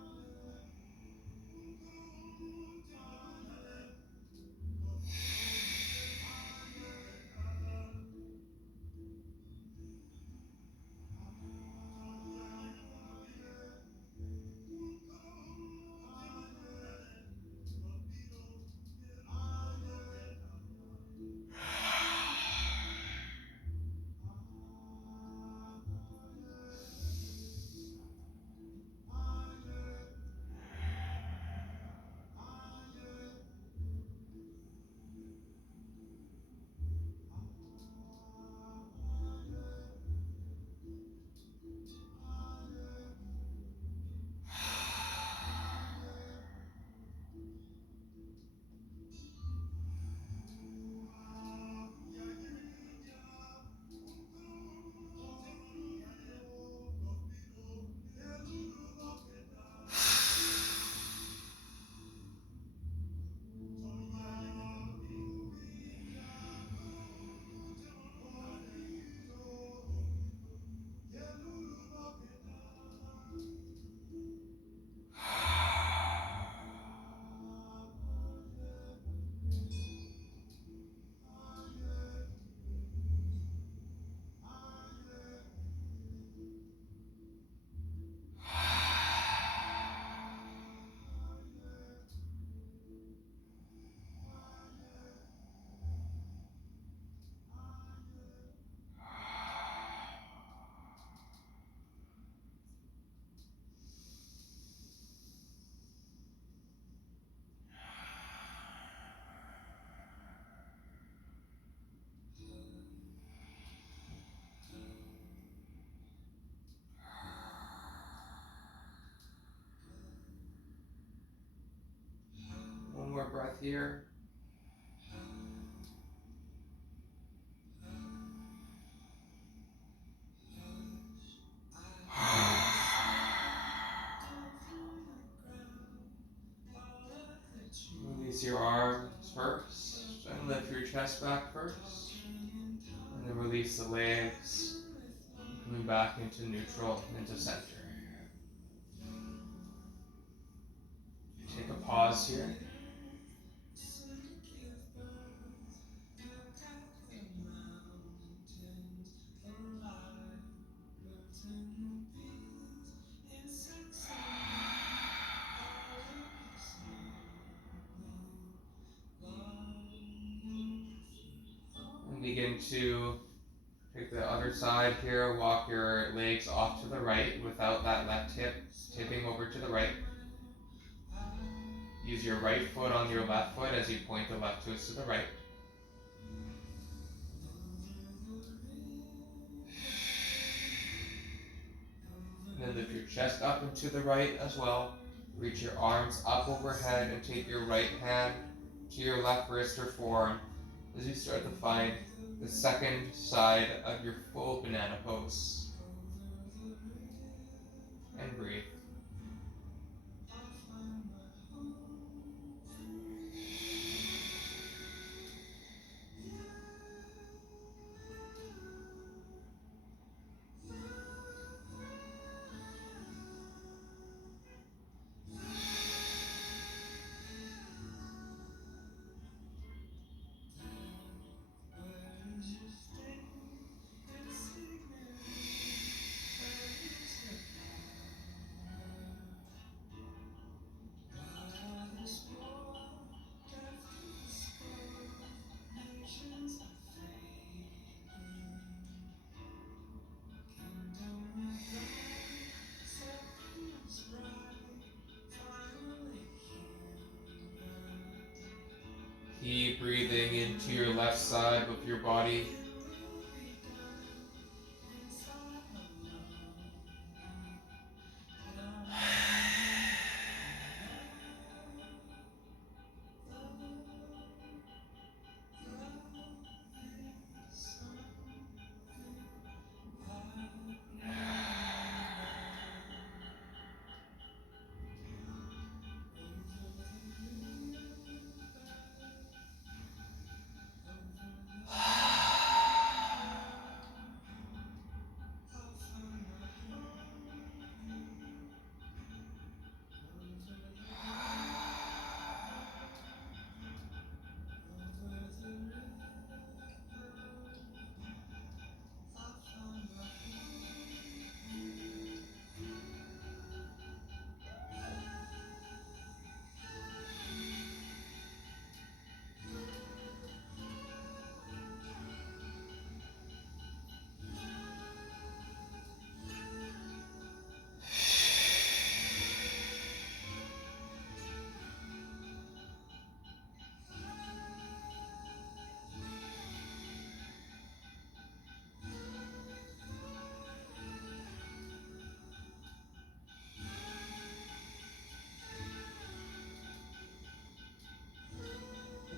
One more breath here. Release your arms first, and lift your chest back first. And then release the legs, coming back into neutral, into center. Take a pause here. And begin to take the other side here, walk your legs off to the right without that left hip tipping over to the right. Use your right foot on your left foot as you point the left toes to the right. And then lift your chest up and to the right as well. Reach your arms up overhead and take your right hand to your left wrist or forearm as you start to find the second side of your full banana pose. And breathe. Keep breathing into your left side of your body.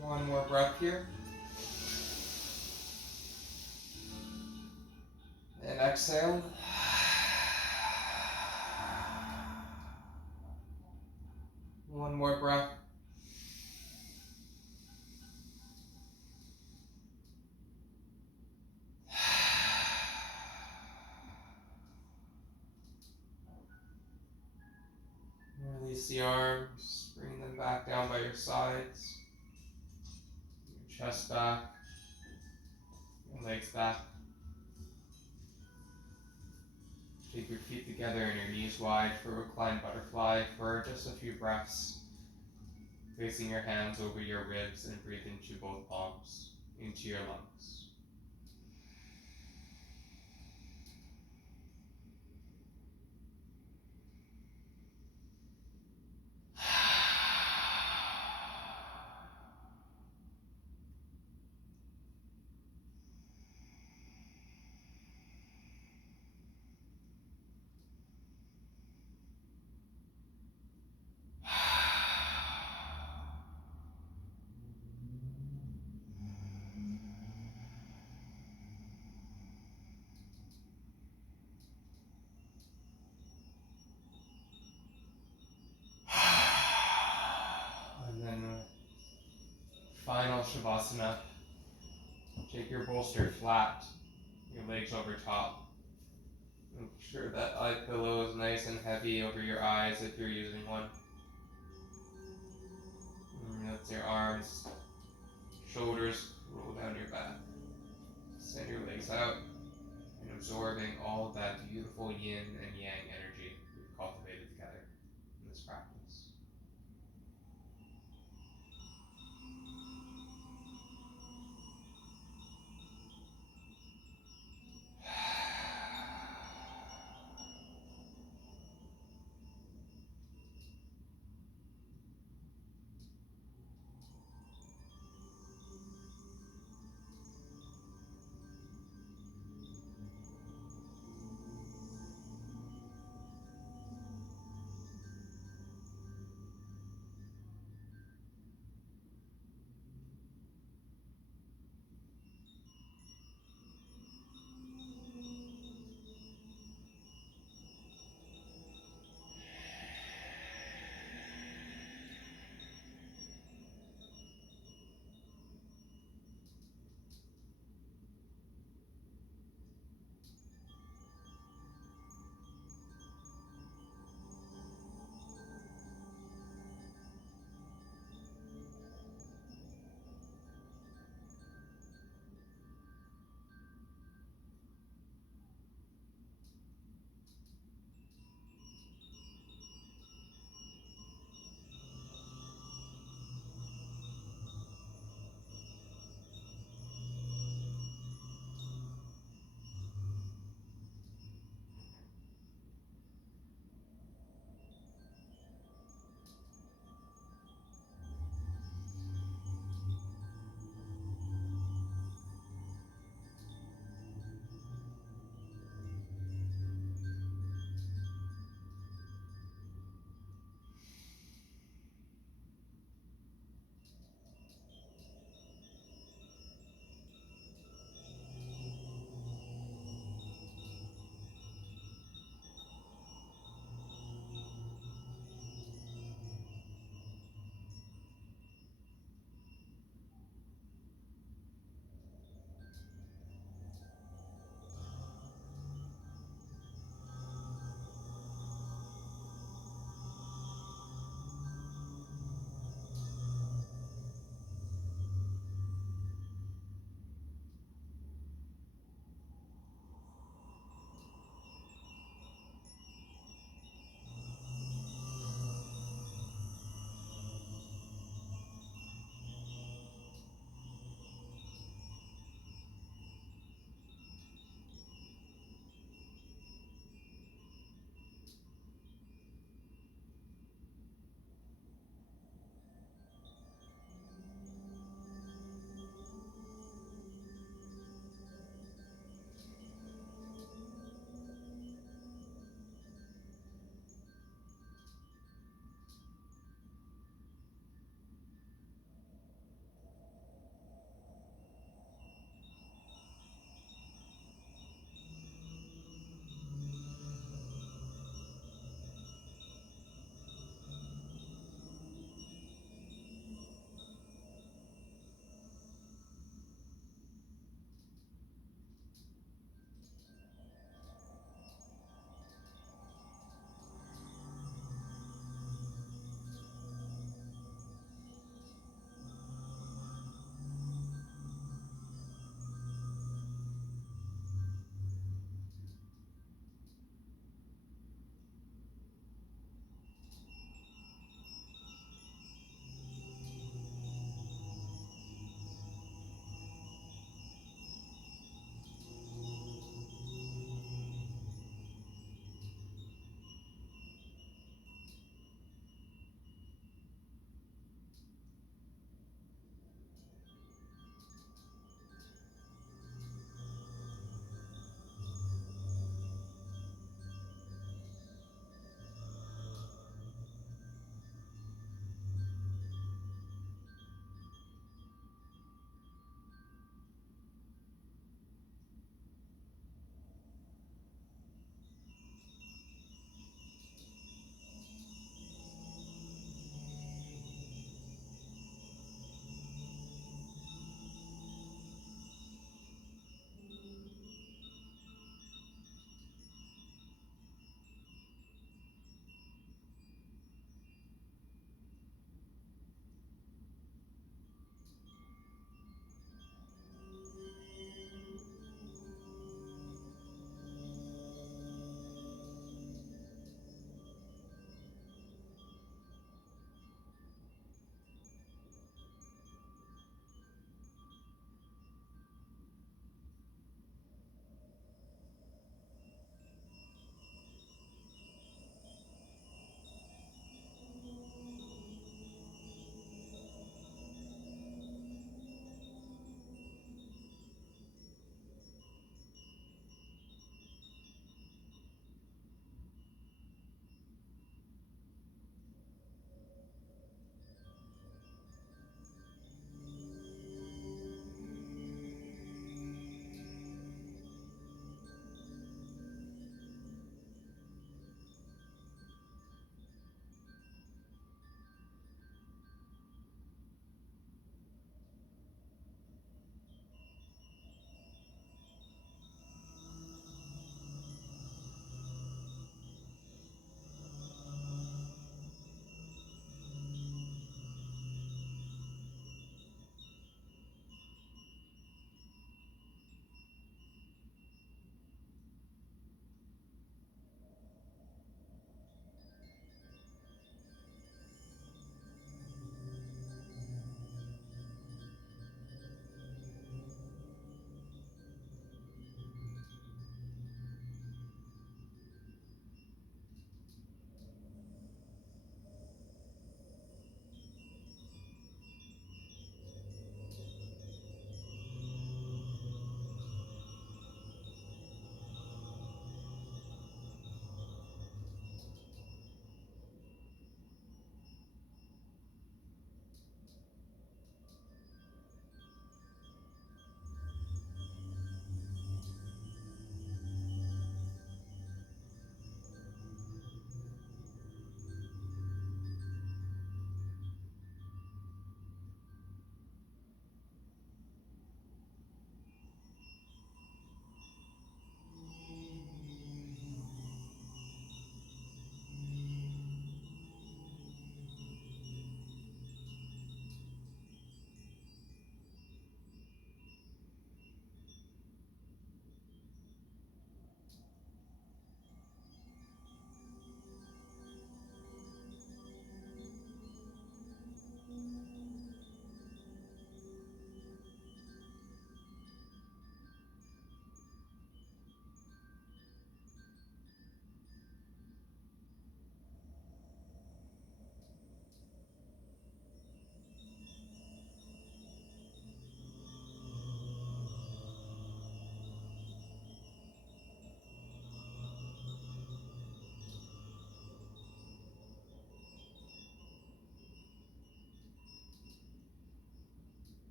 One more breath here. And exhale. One more breath. Release the arms, bring them back down by your sides, your chest back, your legs back. Take your feet together and your knees wide for reclined butterfly for just a few breaths. Placing your hands over your ribs and breathe into both palms, into your lungs. And then final Shavasana. Take your bolster flat, your legs over top. Make sure that eye pillow is nice and heavy over your eyes if you're using one. And let your arms, shoulders roll down your back. Send your legs out and absorbing all of that beautiful yin and yang energy we've cultivated together in this practice.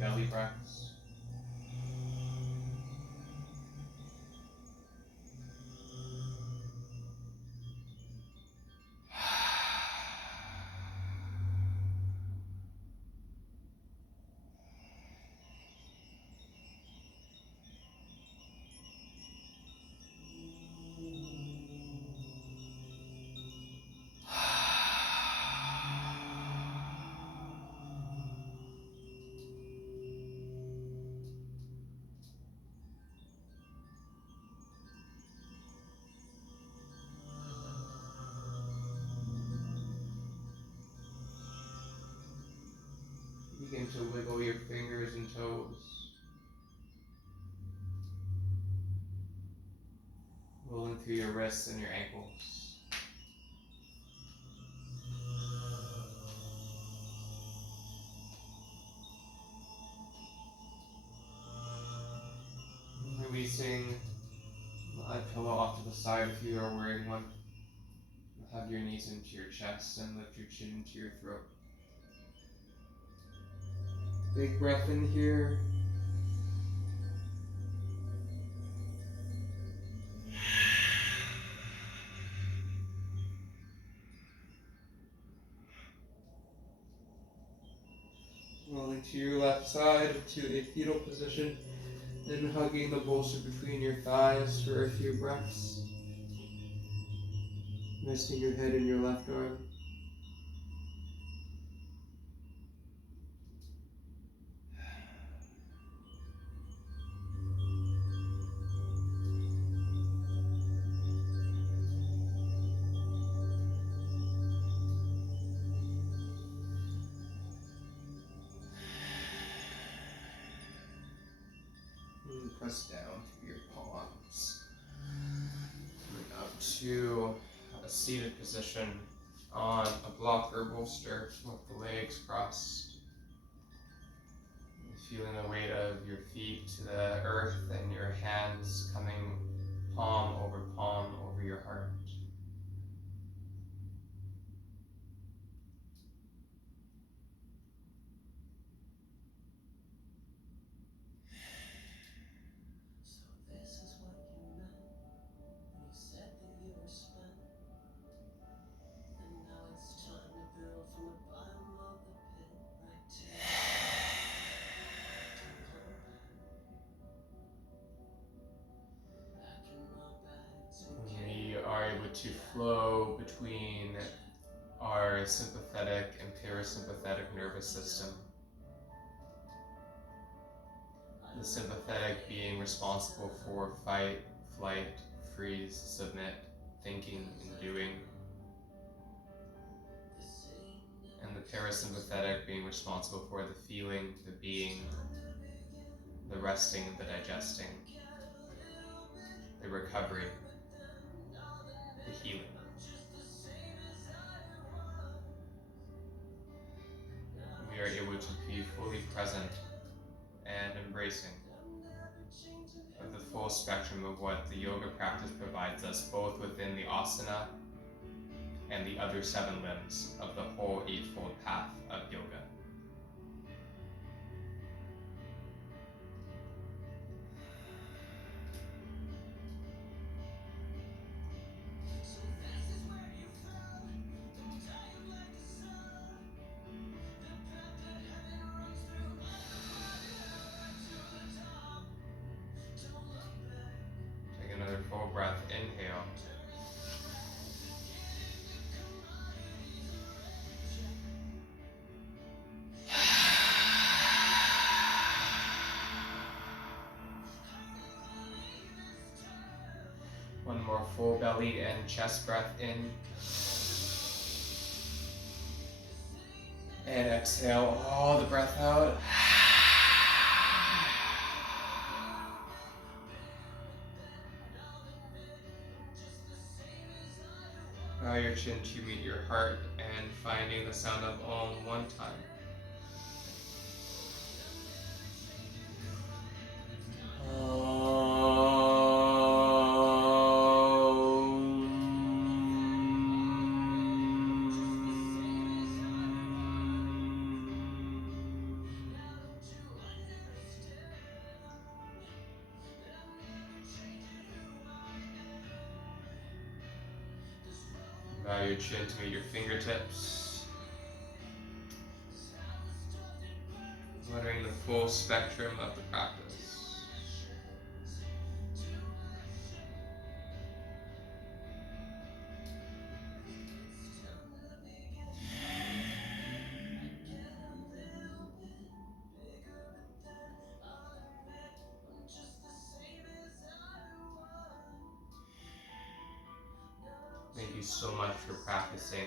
belly breaths. Begin to wiggle your fingers and toes. Rolling through your wrists and your ankles. Releasing the pillow off to the side if you are wearing one. Hug your knees into your chest and lift your chin into your throat. Big breath in here. Rolling to your left side to a fetal position, then hugging the bolster between your thighs for a few breaths. Resting your head in your left arm. And press down through your palms. Coming up to a seated position on a block or bolster with the legs crossed. Feeling the weight of your feet to the earth and your hands coming palm over your heart. So this is what you meant when you said that you were spent. And now it's time to build from the bottom of the pit right to the Don't go back in my bags and We are able to flow between our sympathetic and parasympathetic nervous system. The sympathetic being responsible for fight, flight, freeze, submit, thinking, and doing. And the parasympathetic being responsible for the feeling, the being, the resting, the digesting, the recovery, the healing. We are able to be fully present and embracing of the full spectrum of what the yoga practice provides us, both within the asana and the other 7 limbs of the whole 8-fold path of yoga. Take another full breath, inhale. One more full belly and chest breath in. And exhale all the breath out. Allow your chin to meet your heart and finding the sound of Om one time. Allow your chin to meet your fingertips. Monitoring the full spectrum of the practice. Thank you so much for practicing.